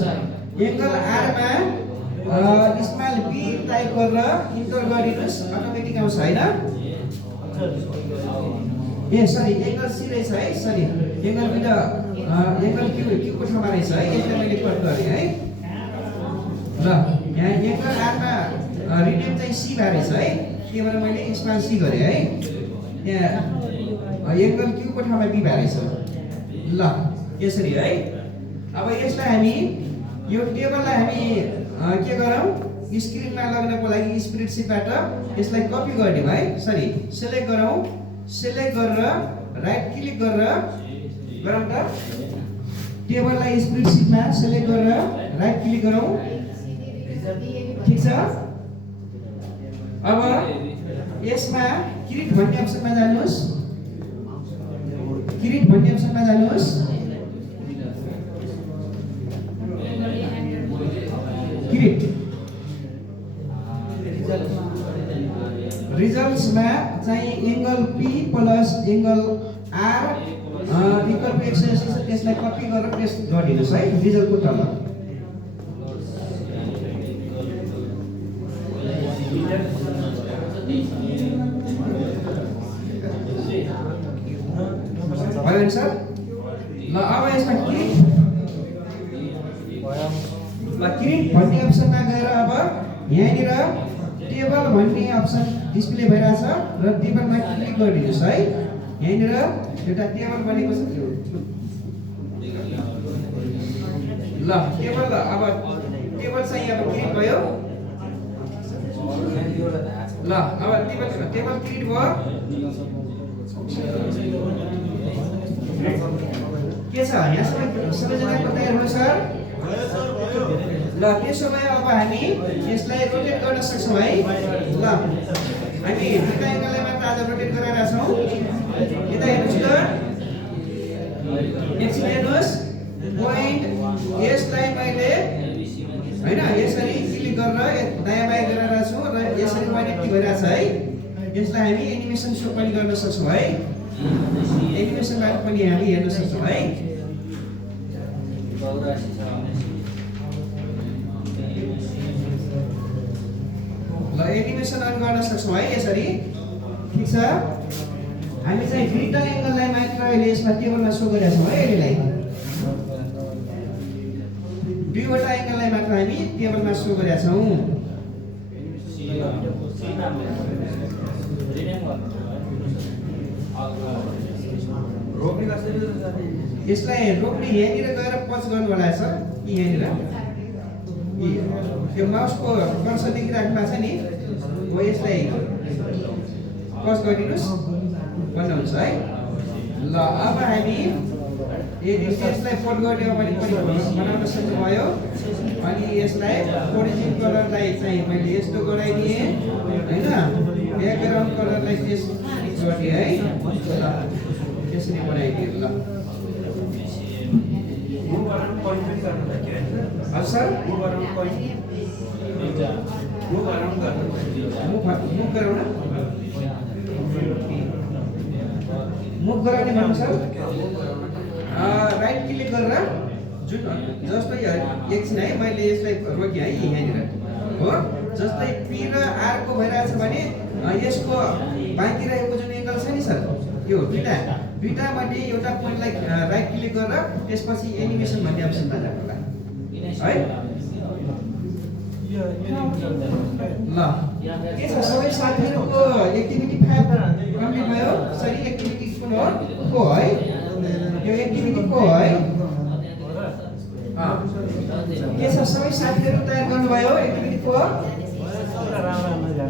एङ्गल आरमा स्मल बी टाइप गरेर इन्टर गरिदिनुहोस्, अटोमेटिक आउँछ होइन? ए सरी एङ्गल सी रहेछ है, सरी एङ्गल बी त एङ्गल क्यूको ठाउँमा रहेछ है, यसलाई मैले कट गरेँ है। ल यहाँ एङ्गल आरमा रिनेम चाहिँ सी भएको रहेछ है, त्यही भएर मैले स्मल सी गरेँ है। यहाँ एङ्गल क्यूको ठाउँमा बी भएको रहेछ। ल यसरी है। अब यसलाई हामी यो टेबललाई हामी के गरौँ, स्क्रिनमा लग्नको लागि स्प्रेडसिटबाट यसलाई कपी गरिदिउँ है। सरी सेलेक्ट गरौँ, सेलेक्ट गरेर राइट क्लिक गरेर गरौँ त, टेबललाई स्प्रेडसिटमा सेलेक्ट गरेर राइट क्लिक गरौँ, ठिक छ। अब यसमा क्रिएट भन्ने अप्सनमा जानुहोस्, क्रिएट भन्ने अप्सनमा जानुहोस्, क्रिएट रिजल्ट्समा चाहिँ angle p plus angle r equal to 180 छ, त्यसलाई कपी गरेर पेस्ट गरिदिनुहोस् है रिजल्टको तल। भयो सर? ल अब यसमा क्रिएट भन्ने अप्सनमा गएर अब यहाँनिर टेबल भन्ने अप्सन डिस्प्ले भइरहेछ र टेबलमा क्लिक गरिदिनुहोस् है। यहाँनिर एउटा टेबल बनेको छ। ल टेबल अब टेबल चाहिँ अब क्रिएट भयो। ल अब टेबल क्रिएट भयो। के छ यहाँ सबैजनाको तयार हो सर? ल त्यसो भए अब हामी यसलाई रोटेट गर्न सक्छौँ है। ल हामी दुईटा एङ्गललाई मात्र आज रोटेट गराइरहेका छौँ। यता हेर्नुहोस् त, एकछिन हेर्नुहोस्, पोइन्ट यसलाई मैले होइन यसरी क्लिक गरेर दायाँ बायाँ गराइरहेको छु र यसरी 180 भइरहेछ है। यसलाई हामी एनिमेसन सो पनि गर्न सक्छौँ है। एनिमेसनबाट पनि हामी हेर्न सक्छौँ है। ल एनिमेसन अन गर्न सक्छौँ है यसरी, ठिक छ। हामी चाहिँ दुईटा एङ्गललाई मात्र अहिले यसमा टेबलमा सो गरेका छौँ है अहिलेलाई दुईवटा एङ्गललाई मात्र हामी टेबलमा सो गरेका छौँ रोक्ने कसरी यसलाई रोक्ने यहाँनिर गएर पच गर्नुभएको छ यहाँनिर यो माउसको कर्सर देखिराख्नु भएको छ नि हो यसलाई पच गरिदिनुहोस् भन्नुहुन्छ है ल अब हामी यदि यसलाई फोल्ड गर्ने अगाडि पनि बनाउन सक्नुभयो अनि यसलाई ओरिजिन कलरलाई चाहिँ मैले यस्तो गराइदिएँ होइन ब्याकग्राउन्ड कलरलाई त्यस गरिदिएँ है ल त्यसरी बनाइदिएँ ल हजुर सर मुख गराउन मुख गराउने भन्नु सर राइट क्लिक गरेर जुन जस्तै एकछिन है मैले यसलाई रोकेँ है यहाँनिर हो जस्तै पी र आरको भइरहेछ भने यसको बाँकी रहेको जुन एङ्गल छ नि सर यो दुईटा मध्ये एउटा पोइन्टलाई राइट क्लिक गरेर त्यसपछि एनिमेसन भन्ने अप्सनमा जानु होला है ल के छ सबै साथीहरूको एक्टिभिटी 5 कम्प्लिट भयो सरी एक्टिभिटी कुन हो को है यो एक्टिभिटी को है के छ सबै साथीहरू तयार गर्नुभयो एक्टिभिटी को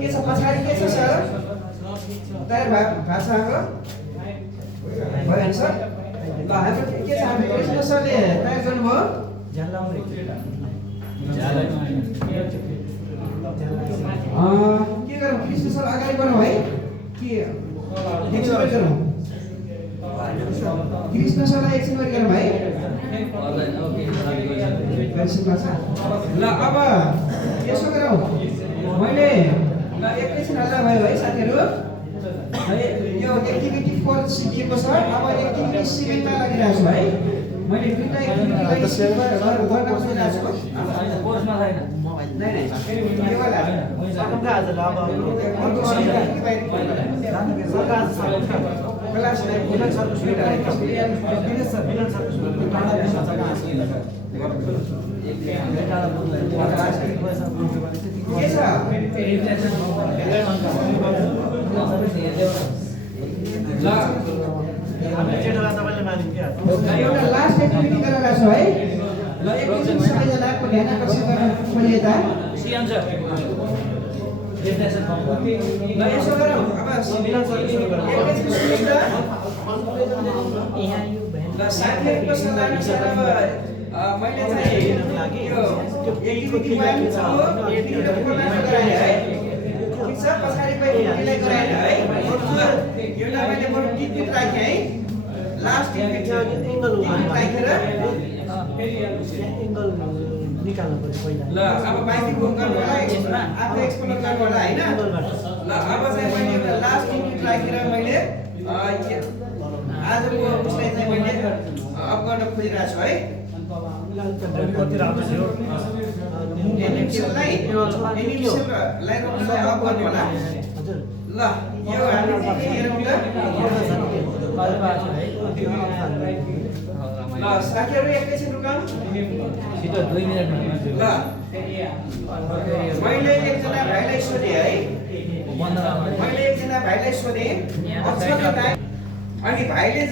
के छ पछाडि के छ सर तयार भएको छ हाम्रो भयो सर ल हाम्रो के छ हाम्रो कृष्ण सरले तयार गर्नुभयो के गरौँ कृष्ण सर अगाडि बढौँ है के एक्सप्लेन गरौँ कृष्ण सरलाई एकछिन गरौँ है ल अब यसो गरौँ मैले ल एकैछिन हल्ला भयो है साथीहरू यो एक्टिभिटी 4 सिकिएको छ अब एक्टिभिटी 7 मा लागिरहेको छु है मैले दुईटा एक्टिभिटीलाई गर्न खोजिरहेको छु कोर्समा छैन यो वाला क्लास एउटा लास्ट एक्टिभिटी गरेर छु है ल एकैछिन सबैजनाको ध्यान आकर्षण गर्न खोजे त ल यसो गरौँ अब एकैछिन सुन्नुहोस् न ल साथीहरूको सल्लाह अनुसार अब मैले चाहिँ यो एक्टिभिटी 1 को एक्टिभिटी 4 लाई गराएँ है ठिक छ पछाडिको एक्टिभिटीलाई गराएँ है एउटा मैले बरु टिकट राखेँ है लास्ट एक्टिभिटी राखेर एङ्गल निकाल्नु पर्यो पहिला ल अब बाँकी बुक गर्नु होला आफै एक्सप्लोर गर्नु होला हैन ल अब चाहिँ मैले एउटा लास्ट टिकट राखेर मैले आजको उसलाई चाहिँ मैले अप गर्न खोजिरहेको छु है एनिमेसनलाई अप गर्नु होला ल यो हामीले हेरौँ ल साथीहरू एकैछिन रुकौँ छिटो 2 मिनेट ल मैले एकजना भाइलाई सोधेँ है मैले एकजना भाइलाई सोधेँ अनि भाइले